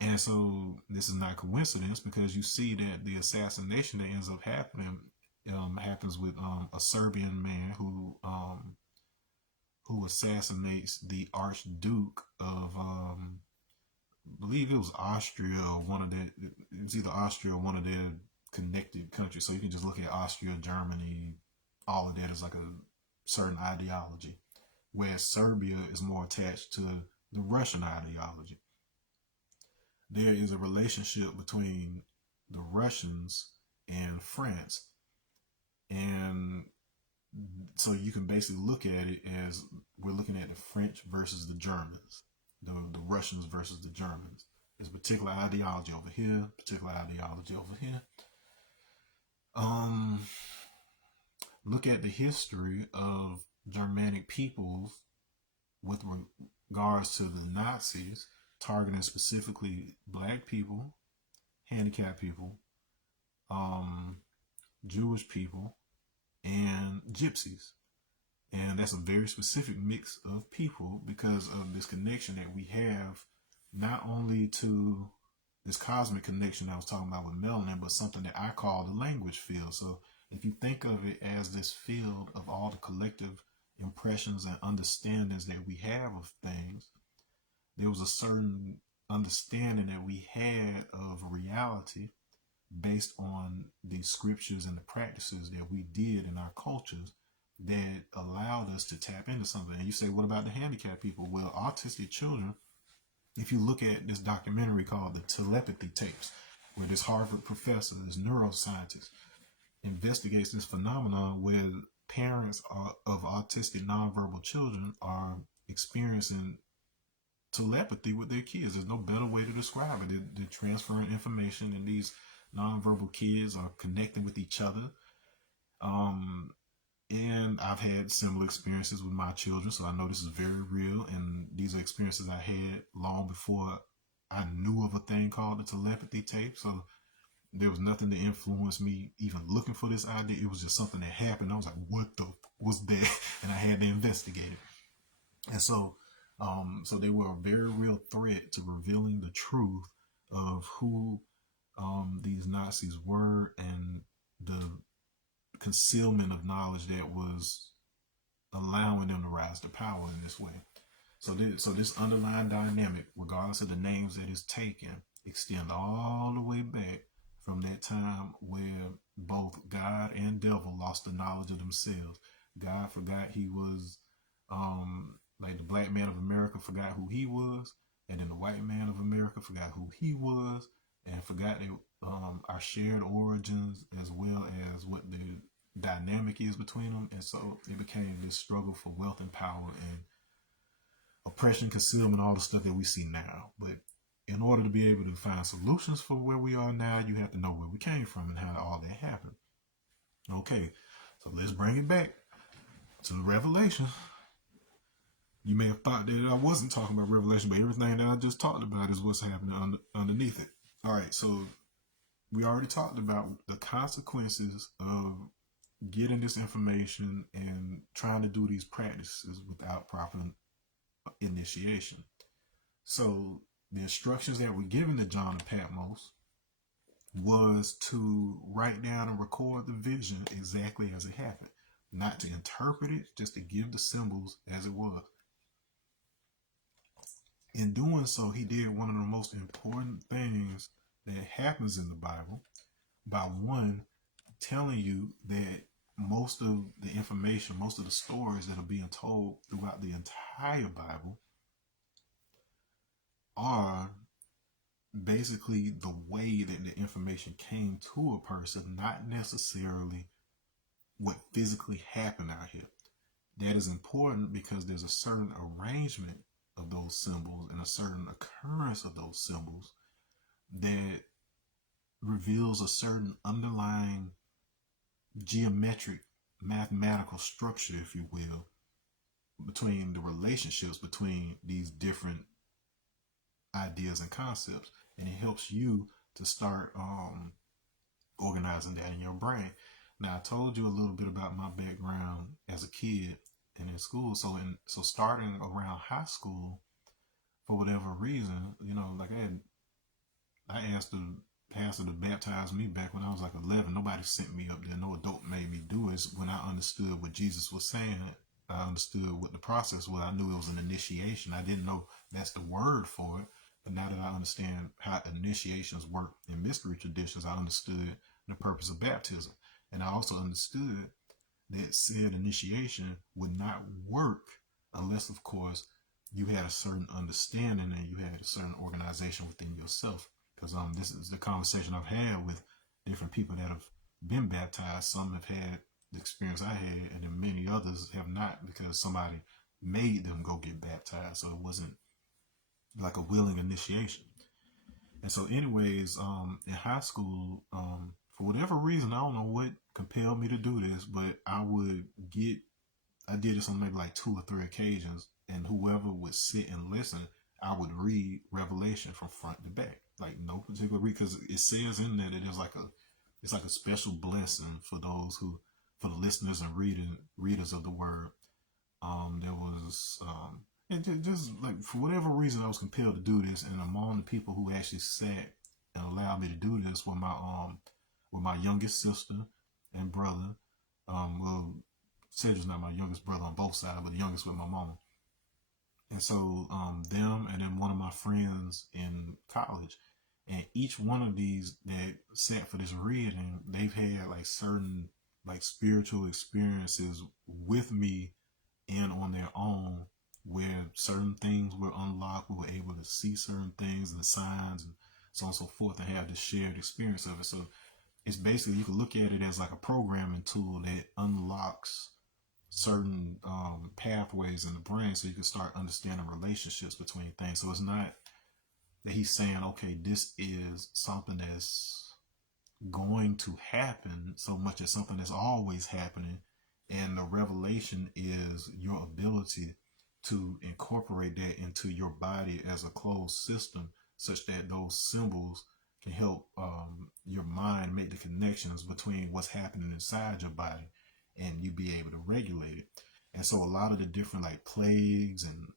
And so this is not coincidence, because you see that the assassination that ends up happening happens with a Serbian man who assassinates the Archduke of I believe it was Austria, or it was either Austria or one of their connected countries. So you can just look at Austria, Germany, all of that is like a certain ideology, whereas Serbia is more attached to the Russian ideology. There is a relationship between the Russians and France, and so you can basically look at it as we're looking at the French versus the Germans, the Russians versus the Germans. There's a particular ideology over here, particular ideology over here. Look at the history of Germanic peoples with regards to the Nazis, targeting specifically black people, handicapped people, Jewish people, and gypsies. And that's a very specific mix of people because of this connection that we have, not only to this cosmic connection I was talking about with melanin, but something that I call the language field. So if you think of it as this field of all the collective impressions and understandings that we have of things, there was a certain understanding that we had of reality based on the scriptures and the practices that we did in our cultures that allowed us to tap into something. And you say, what about the handicapped people? Well, autistic children, if you look at this documentary called the Telepathy Tapes, where this Harvard professor, this neuroscientist, investigates this phenomenon where parents of autistic nonverbal children are experiencing telepathy with their kids. There's no better way to describe it. They're transferring information, and these nonverbal kids are connecting with each other. And I've had similar experiences with my children, so I know this is very real. And these are experiences I had long before I knew of a thing called the telepathy tape. So there was nothing to influence me even looking for this idea. It was just something that happened. I was like, what was that? And I had to investigate it. And so they were a very real threat to revealing the truth of who these Nazis were, and the concealment of knowledge that was allowing them to rise to power in this way. So this underlying dynamic, regardless of the names that is taken, extend all the way back from that time where both God and devil lost the knowledge of themselves. God forgot he was, like the black man of America forgot who he was, and then the white man of America forgot who he was, and forgot that, our shared origins as well as what the dynamic is between them. And so it became this struggle for wealth and power and oppression, concealment, all the stuff that we see now. But in order to be able to find solutions for where we are now, you have to know where we came from and how all that happened. Okay, so let's bring it back to the Revelation. You may have thought that I wasn't talking about Revelation, but everything that I just talked about is what's happening underneath it. All right, so we already talked about the consequences of getting this information and trying to do these practices without proper initiation. So the instructions that were given to John and Patmos was to write down and record the vision exactly as it happened, not to interpret it, just to give the symbols as it was. In doing so, he did one of the most important things that happens in the Bible by one, telling you that most of the information, most of the stories that are being told throughout the entire Bible are basically the way that the information came to a person, not necessarily what physically happened out here. That is important because there's a certain arrangement of those symbols and a certain occurrence of those symbols that reveals a certain underlying geometric mathematical structure, if you will, between the relationships between these different ideas and concepts. And it helps you to start organizing that in your brain. Now, I told you a little bit about my background as a kid and in school. So starting around high school, for whatever reason, like I asked the pastor to baptize me back when I was like 11. Nobody sent me up there. No adult made me do it. When I understood what Jesus was saying, I understood what the process was. I knew it was an initiation. I didn't know that's the word for it. But now that I understand how initiations work in mystery traditions, I understood the purpose of baptism. And I also understood that said initiation would not work unless, of course, you had a certain understanding and you had a certain organization within yourself. Because this is the conversation I've had with different people that have been baptized. Some have had the experience I had, and then many others have not because somebody made them go get baptized. So it wasn't like a willing initiation. And so, anyways, in high school, for whatever reason, I don't know what compelled me to do this, but I did this on maybe like 2 or 3 occasions, and whoever would sit and listen, I would read Revelation from front to back, like no particular read, because it says in there that it's like a special blessing for for the listeners and readers of the word. There was, and just like for whatever reason, I was compelled to do this, and among the people who actually sat and allowed me to do this were my youngest sister and brother. Well, Cedric's not my youngest brother on both sides, but the youngest with my mama. And so them and then one of my friends in college, and each one of these that sat for this reading, they've had like certain like spiritual experiences with me and on their own, where certain things were unlocked, we were able to see certain things and signs and so on and so forth, and have this shared experience of it. So it's basically, you can look at it as like a programming tool that unlocks certain pathways in the brain so you can start understanding relationships between things. So it's not that he's saying, okay, this is something that's going to happen so much as something that's always happening. And the revelation is your ability to incorporate that into your body as a closed system such that those symbols can help your mind make the connections between what's happening inside your body and you be able to regulate it. And so a lot of the different like plagues and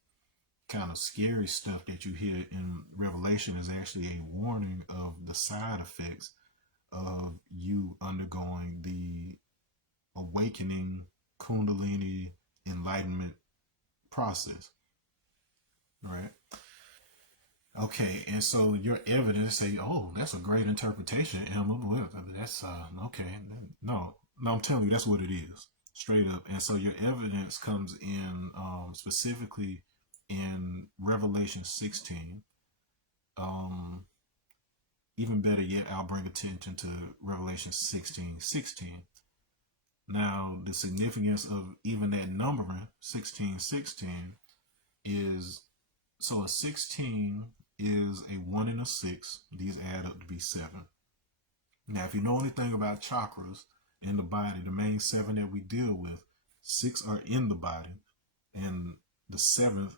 kind of scary stuff that you hear in Revelation is actually a warning of the side effects of you undergoing the awakening Kundalini enlightenment process. Right? Okay, and so your evidence say, "Oh, that's a great interpretation, Emma." Well, that's okay. No, I'm telling you, that's what it is, straight up. And so your evidence comes in specifically in Revelation 16. Um, Even better yet, I'll bring attention to Revelation 16:16. Now, the significance of even that numbering 16:16 is, so a 16 is a 1 and a 6. These add up to be 7. Now, if you know anything about chakras in the body, the main 7 that we deal with, 6 are in the body, and the 7th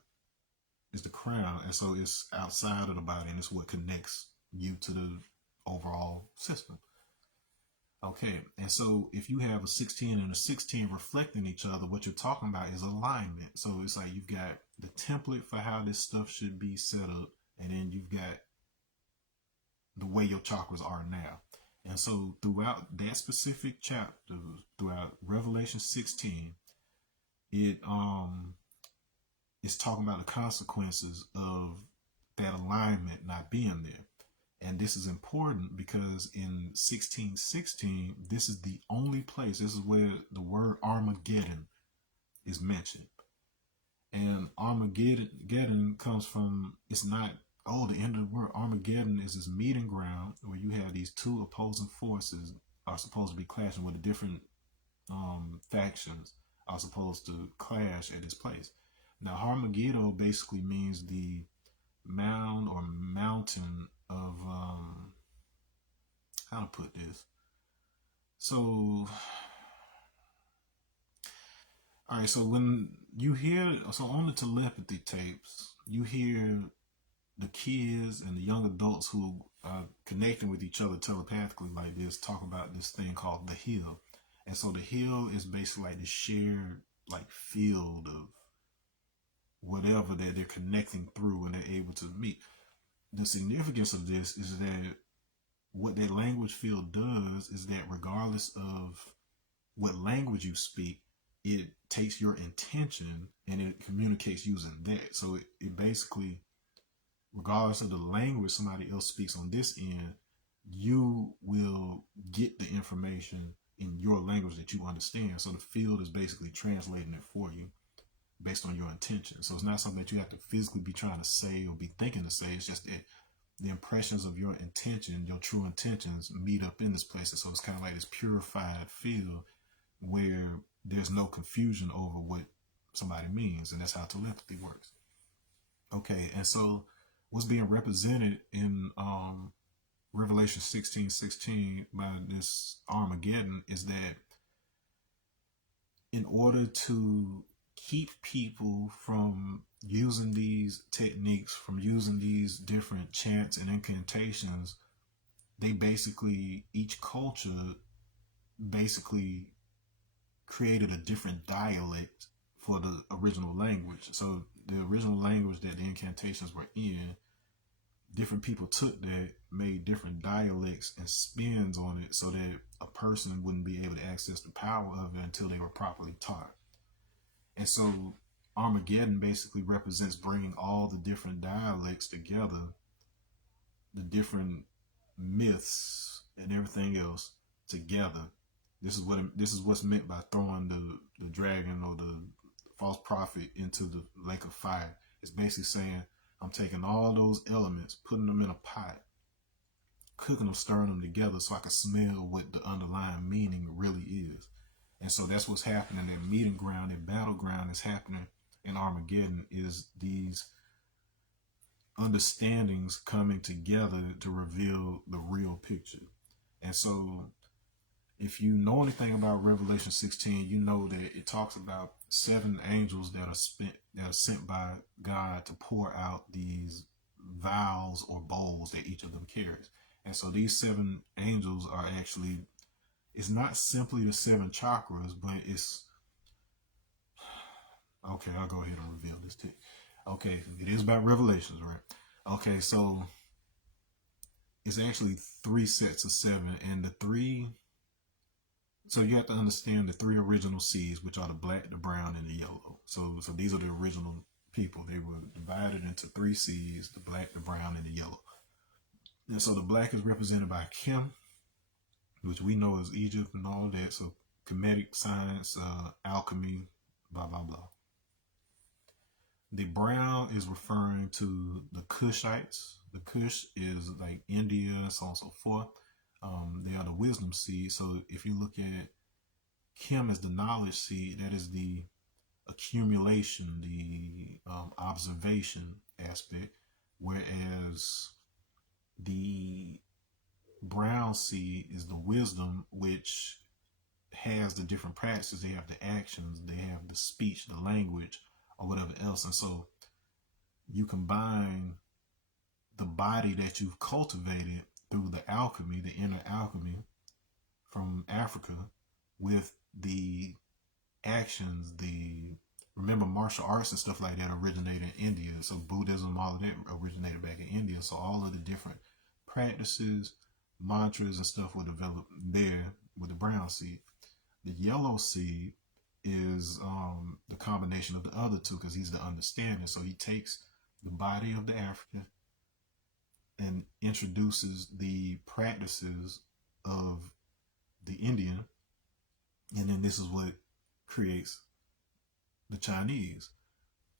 is the crown, and so it's outside of the body, and it's what connects you to the overall system. Okay, and so if you have a 16 and a 16 reflecting each other, what you're talking about is alignment. So it's like you've got the template for how this stuff should be set up, and then you've got the way your chakras are now. And so throughout that specific chapter, throughout Revelation 16, it is talking about the consequences of that alignment not being there. And this is important because in 1616, this is the only place, this is where the word Armageddon is mentioned. And Armageddon comes from, it's not, oh, the end of the world. Armageddon is this meeting ground where you have these two opposing forces are supposed to be clashing, with the different factions are supposed to clash at this place. Now, Armageddon basically means the mound or mountain of, how to put this. So, all right, so when you hear, so on the telepathy tapes, you hear the kids and the young adults who are connecting with each other telepathically like this talk about this thing called the hill. And so the hill is basically like the shared like field of whatever that they're connecting through and they're able to meet. The significance of this is that what that language field does is that regardless of what language you speak, it takes your intention and it communicates using that. So it basically, regardless of the language somebody else speaks on this end, you will get the information in your language that you understand. So the field is basically translating it for you based on your intention. So it's not something that you have to physically be trying to say or be thinking to say. It's just that the impressions of your intention, your true intentions, meet up in this place. And so it's kind of like this purified field where there's no confusion over what somebody means. And that's how telepathy works. Okay, and so what's being represented in Revelation 16:16 by this Armageddon is that in order to keep people from using these techniques, from using these different chants and incantations, they basically, each culture basically created a different dialect for the original language. So the original language that the incantations were in, different people took that, made different dialects and spins on it so that a person wouldn't be able to access the power of it until they were properly taught. And so Armageddon basically represents bringing all the different dialects together, the different myths and everything else together. This is what's meant by throwing the dragon or the false prophet into the lake of fire. It's basically saying, I'm taking all those elements, putting them in a pot, cooking them, stirring them together so I can smell what the underlying meaning really is. And so that's what's happening. That meeting ground, that battleground is happening in Armageddon, is these understandings coming together to reveal the real picture. And so if you know anything about Revelation 16, you know that it talks about 7 angels that are sent by God to pour out these vials or bowls that each of them carries. And so these 7 angels are actually, it's not simply the 7 chakras, but it's, okay, I'll go ahead and reveal this to you. Okay, it is about Revelations, right? Okay, so it's actually 3 sets of 7, and the 3, so you have to understand the 3 original seeds, which are the black, the brown, and the yellow. So these are the original people. They were divided into 3 seeds: the black, the brown, and the yellow. And so the black is represented by Kim, which we know is Egypt and all that. So Kemetic science, alchemy, blah, blah, blah. The brown is referring to the Kushites. The Kush is like India, so on and so forth. They are the wisdom seed. So if you look at Kim as the knowledge seed, that is the accumulation, the observation aspect, whereas the brown seed is the wisdom, which has the different practices. They have the actions, they have the speech, the language, or whatever else. And so you combine the body that you've cultivated through the alchemy, the inner alchemy from Africa, with the actions, remember martial arts and stuff like that originated in India. So Buddhism, all of that originated back in India. So all of the different practices, mantras and stuff were developed there with the brown seed. The yellow seed is the combination of the other two because he's the understanding. So he takes the body of the African and introduces the practices of the Indian, and then this is what creates the Chinese,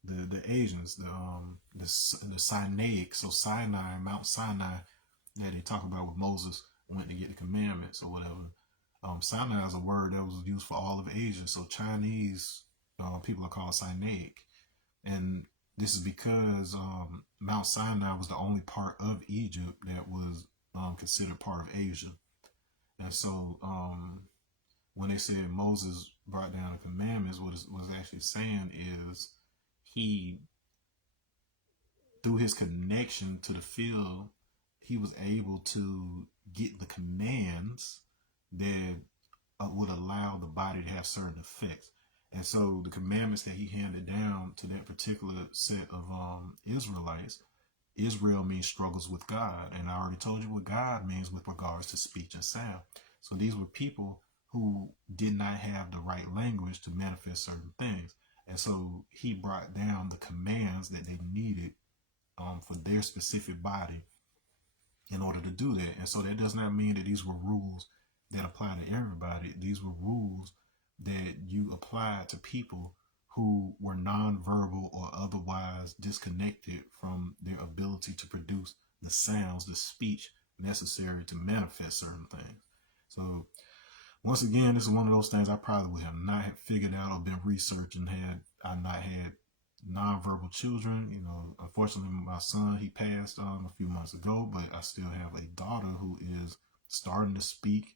the Asians, the Sinaic. So Sinai, Mount Sinai, that they talk about with Moses went to get the commandments or whatever. Sinai is a word that was used for all of Asia. So Chinese people are called Sinaic, and this is because Mount Sinai was the only part of Egypt that was considered part of Asia. And so when they said Moses brought down the commandments, what was actually saying is he, through his connection to the field, he was able to get the commands that would allow the body to have certain effects. And so the commandments that he handed down to that particular set of Israelites, Israel means struggles with God. And I already told you what God means with regards to speech and sound. So these were people who did not have the right language to manifest certain things. And so he brought down the commands that they needed for their specific body in order to do that. And so that does not mean that these were rules that apply to everybody. These were rules that you applied to people who were nonverbal or otherwise disconnected from their ability to produce the sounds, the speech necessary to manifest certain things. So once again, this is one of those things I probably would have not have figured out or been researching had I not had nonverbal children. You know, unfortunately, my son, he passed a few months ago, but I still have a daughter who is starting to speak,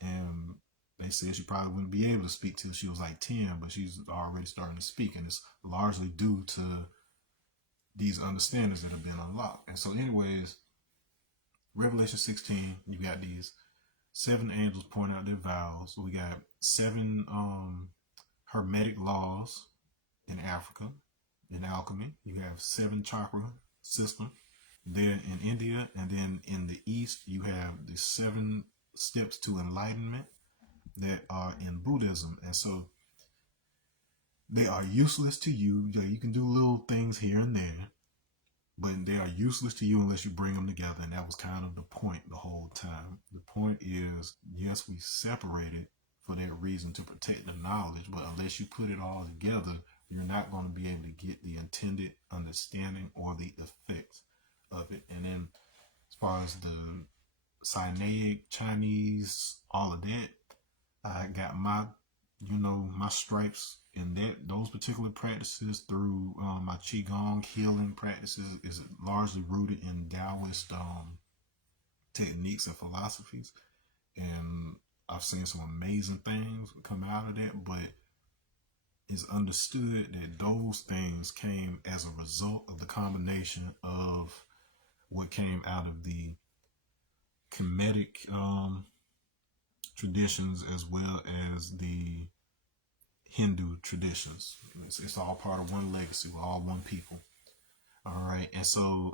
and they said she probably wouldn't be able to speak till she was like 10, but she's already starting to speak, and it's largely due to these understandings that have been unlocked. And so, anyways, Revelation 16, you got these 7 angels point out their vows. We got 7 hermetic laws in Africa, in alchemy. You have 7 chakra system there in India, and then in the East you have the 7 steps to enlightenment that are in Buddhism. And so they are useless to you. You can do little things here and there, but they are useless to you unless you bring them together. And that was kind of the point the whole time. The point is, yes, we separated for that reason to protect the knowledge, but unless you put it all together, you're not going to be able to get the intended understanding or the effects of it. And then as far as the Sinaic, Chinese, all of that, I got my, my stripes in those particular practices through my Qigong healing practices is largely rooted in Taoist techniques and philosophies. And I've seen some amazing things come out of that, but it's understood that those things came as a result of the combination of what came out of the Kemetic traditions as well as the Hindu traditions. It's all part of one legacy. We're all one people. All right. And so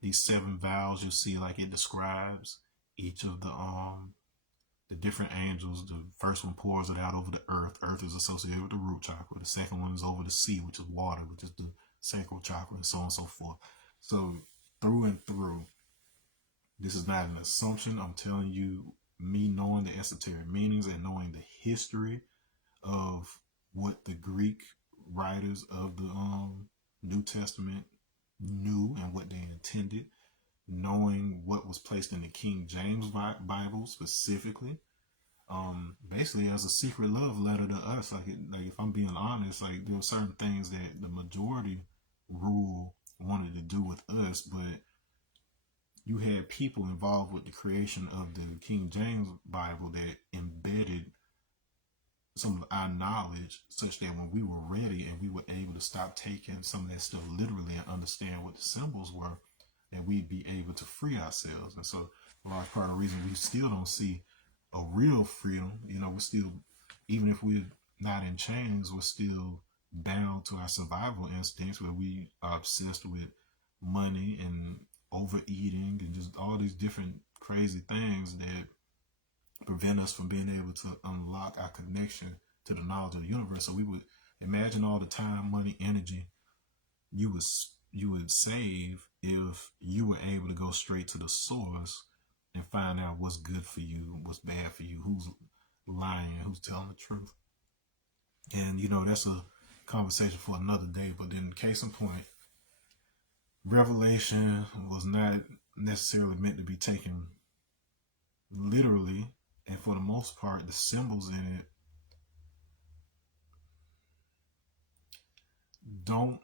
these 7 vows, you see, like it describes each of the different angels. The first one pours it out over the earth. Earth is associated with the root chakra. The second one is over the sea, which is water, which is the sacral chakra, and so on and so forth. So through and through, this is not an assumption. I'm telling you, me knowing the esoteric meanings and knowing the history of what the Greek writers of the New Testament knew and what they intended, knowing what was placed in the King James Bible specifically, basically as a secret love letter to us. Like if I'm being honest, like there were certain things that the majority rule wanted to do with us, but you had people involved with the creation of the King James Bible that embedded some of our knowledge such that when we were ready and we were able to stop taking some of that stuff literally and understand what the symbols were, that we'd be able to free ourselves. And so a large part of the reason we still don't see a real freedom, we're still, even if we're not in chains, we're still bound to our survival instincts where we are obsessed with money and overeating and just all these different crazy things that prevent us from being able to unlock our connection to the knowledge of the universe. So we would imagine all the time, money, energy you would you would save if you were able to go straight to the source and find out what's good for you, what's bad for you, who's lying, who's telling the truth. And that's a conversation for another day. But then, case in point, Revelation was not necessarily meant to be taken literally, and for the most part, the symbols in it don't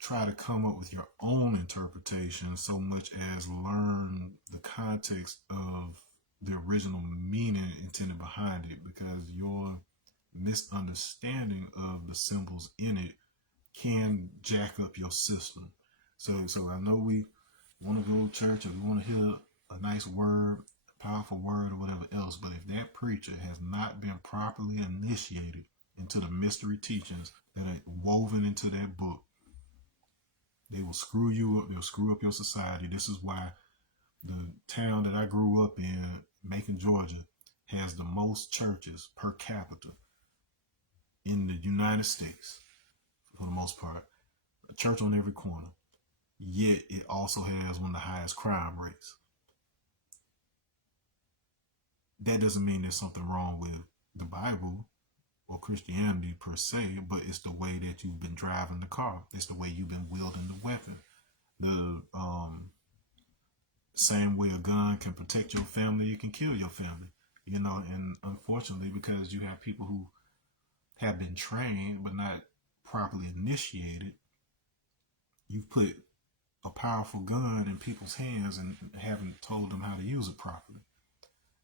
try to come up with your own interpretation so much as learn the context of the original meaning intended behind it, because your misunderstanding of the symbols in it can jack up your system. So I know we want to go to church, or we want to hear a nice word, a powerful word, or whatever else, but if that preacher has not been properly initiated into the mystery teachings that are woven into that book, they will screw you up. They'll screw up your society. This is why the town that I grew up in, Macon, Georgia, has the most churches per capita in the United States, for the most part. A church on every corner. Yet it also has one of the highest crime rates. That doesn't mean there's something wrong with the Bible or Christianity per se, but it's the way that you've been driving the car. It's the way you've been wielding the weapon. The same way a gun can protect your family, it can kill your family. And unfortunately, because you have people who have been trained but not properly initiated, you've put a powerful gun in people's hands and haven't told them how to use it properly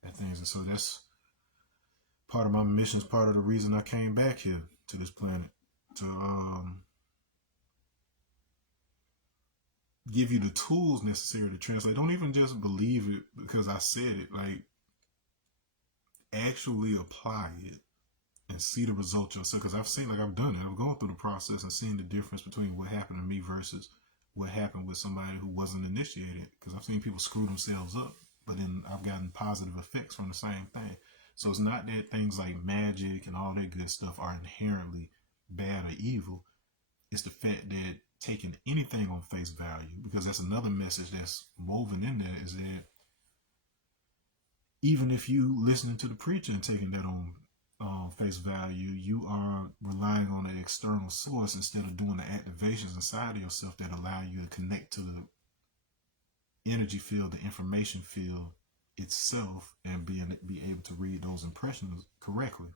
and things. And so that's part of my mission, is part of the reason I came back here to this planet, to give you the tools necessary to translate. Don't even just believe it because I said it. Like, actually apply it and see the results yourself. Because I've done it. I've gone through the process and seen the difference between what happened to me versus what happened with somebody who wasn't initiated. Because I've seen people screw themselves up, but then I've gotten positive effects from the same thing. So it's not that things like magic and all that good stuff are inherently bad or evil. It's the fact that taking anything on face value, because that's another message that's woven in there, is that even if you listening to the preacher and taking that on face value, you are relying on an external source instead of doing the activations inside of yourself that allow you to connect to the energy field, the information field itself, and be able to read those impressions correctly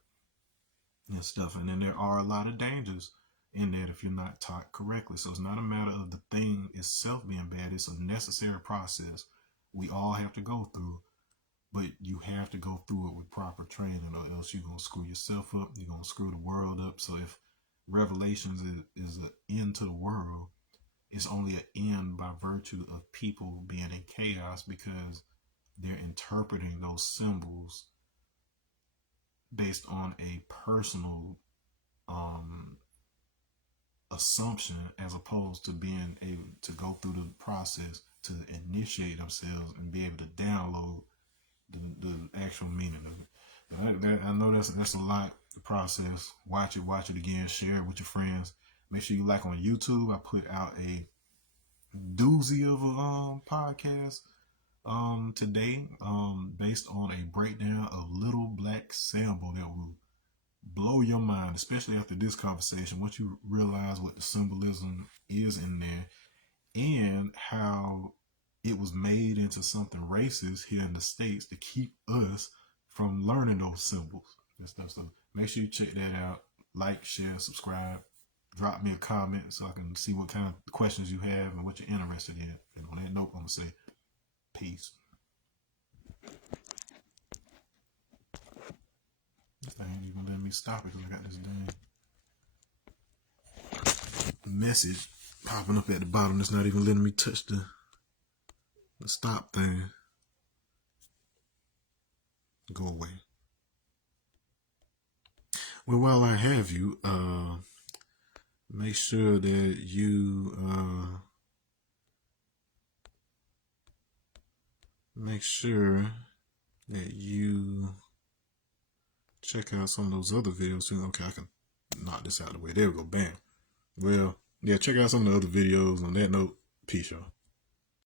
and stuff. And then there are a lot of dangers in that if you're not taught correctly. So it's not a matter of the thing itself being bad. It's a necessary process we all have to go through, but you have to go through it with proper training, or else you're going to screw yourself up. You're going to screw the world up. So if Revelations is an end to the world, it's only an end by virtue of people being in chaos because they're interpreting those symbols based on a personal assumption, as opposed to being able to go through the process to initiate themselves and be able to download the actual meaning of it. But I know that's a lot to process. Watch it again, share it with your friends. Make sure you like on YouTube. I put out a doozy of a podcast today based on a breakdown of Little Black Sambo that will blow your mind, especially after this conversation, once you realize what the symbolism is in there and how it was made into something racist here in the States to keep us from learning those symbols and stuff. So make sure you check that out. Like, share, subscribe. Drop me a comment so I can see what kind of questions you have and what you're interested in. And on that note, I'm going to say peace. This thing ain't even letting me stop it because I got this dang message popping up at the bottom that's not even letting me touch the stop thing. Go away. Well, while I have you, make sure that you make sure that you check out some of those other videos too. Okay, I can knock this out of the way. There we go. Bam. Well, yeah, check out some of the other videos. On that note, peace, y'all.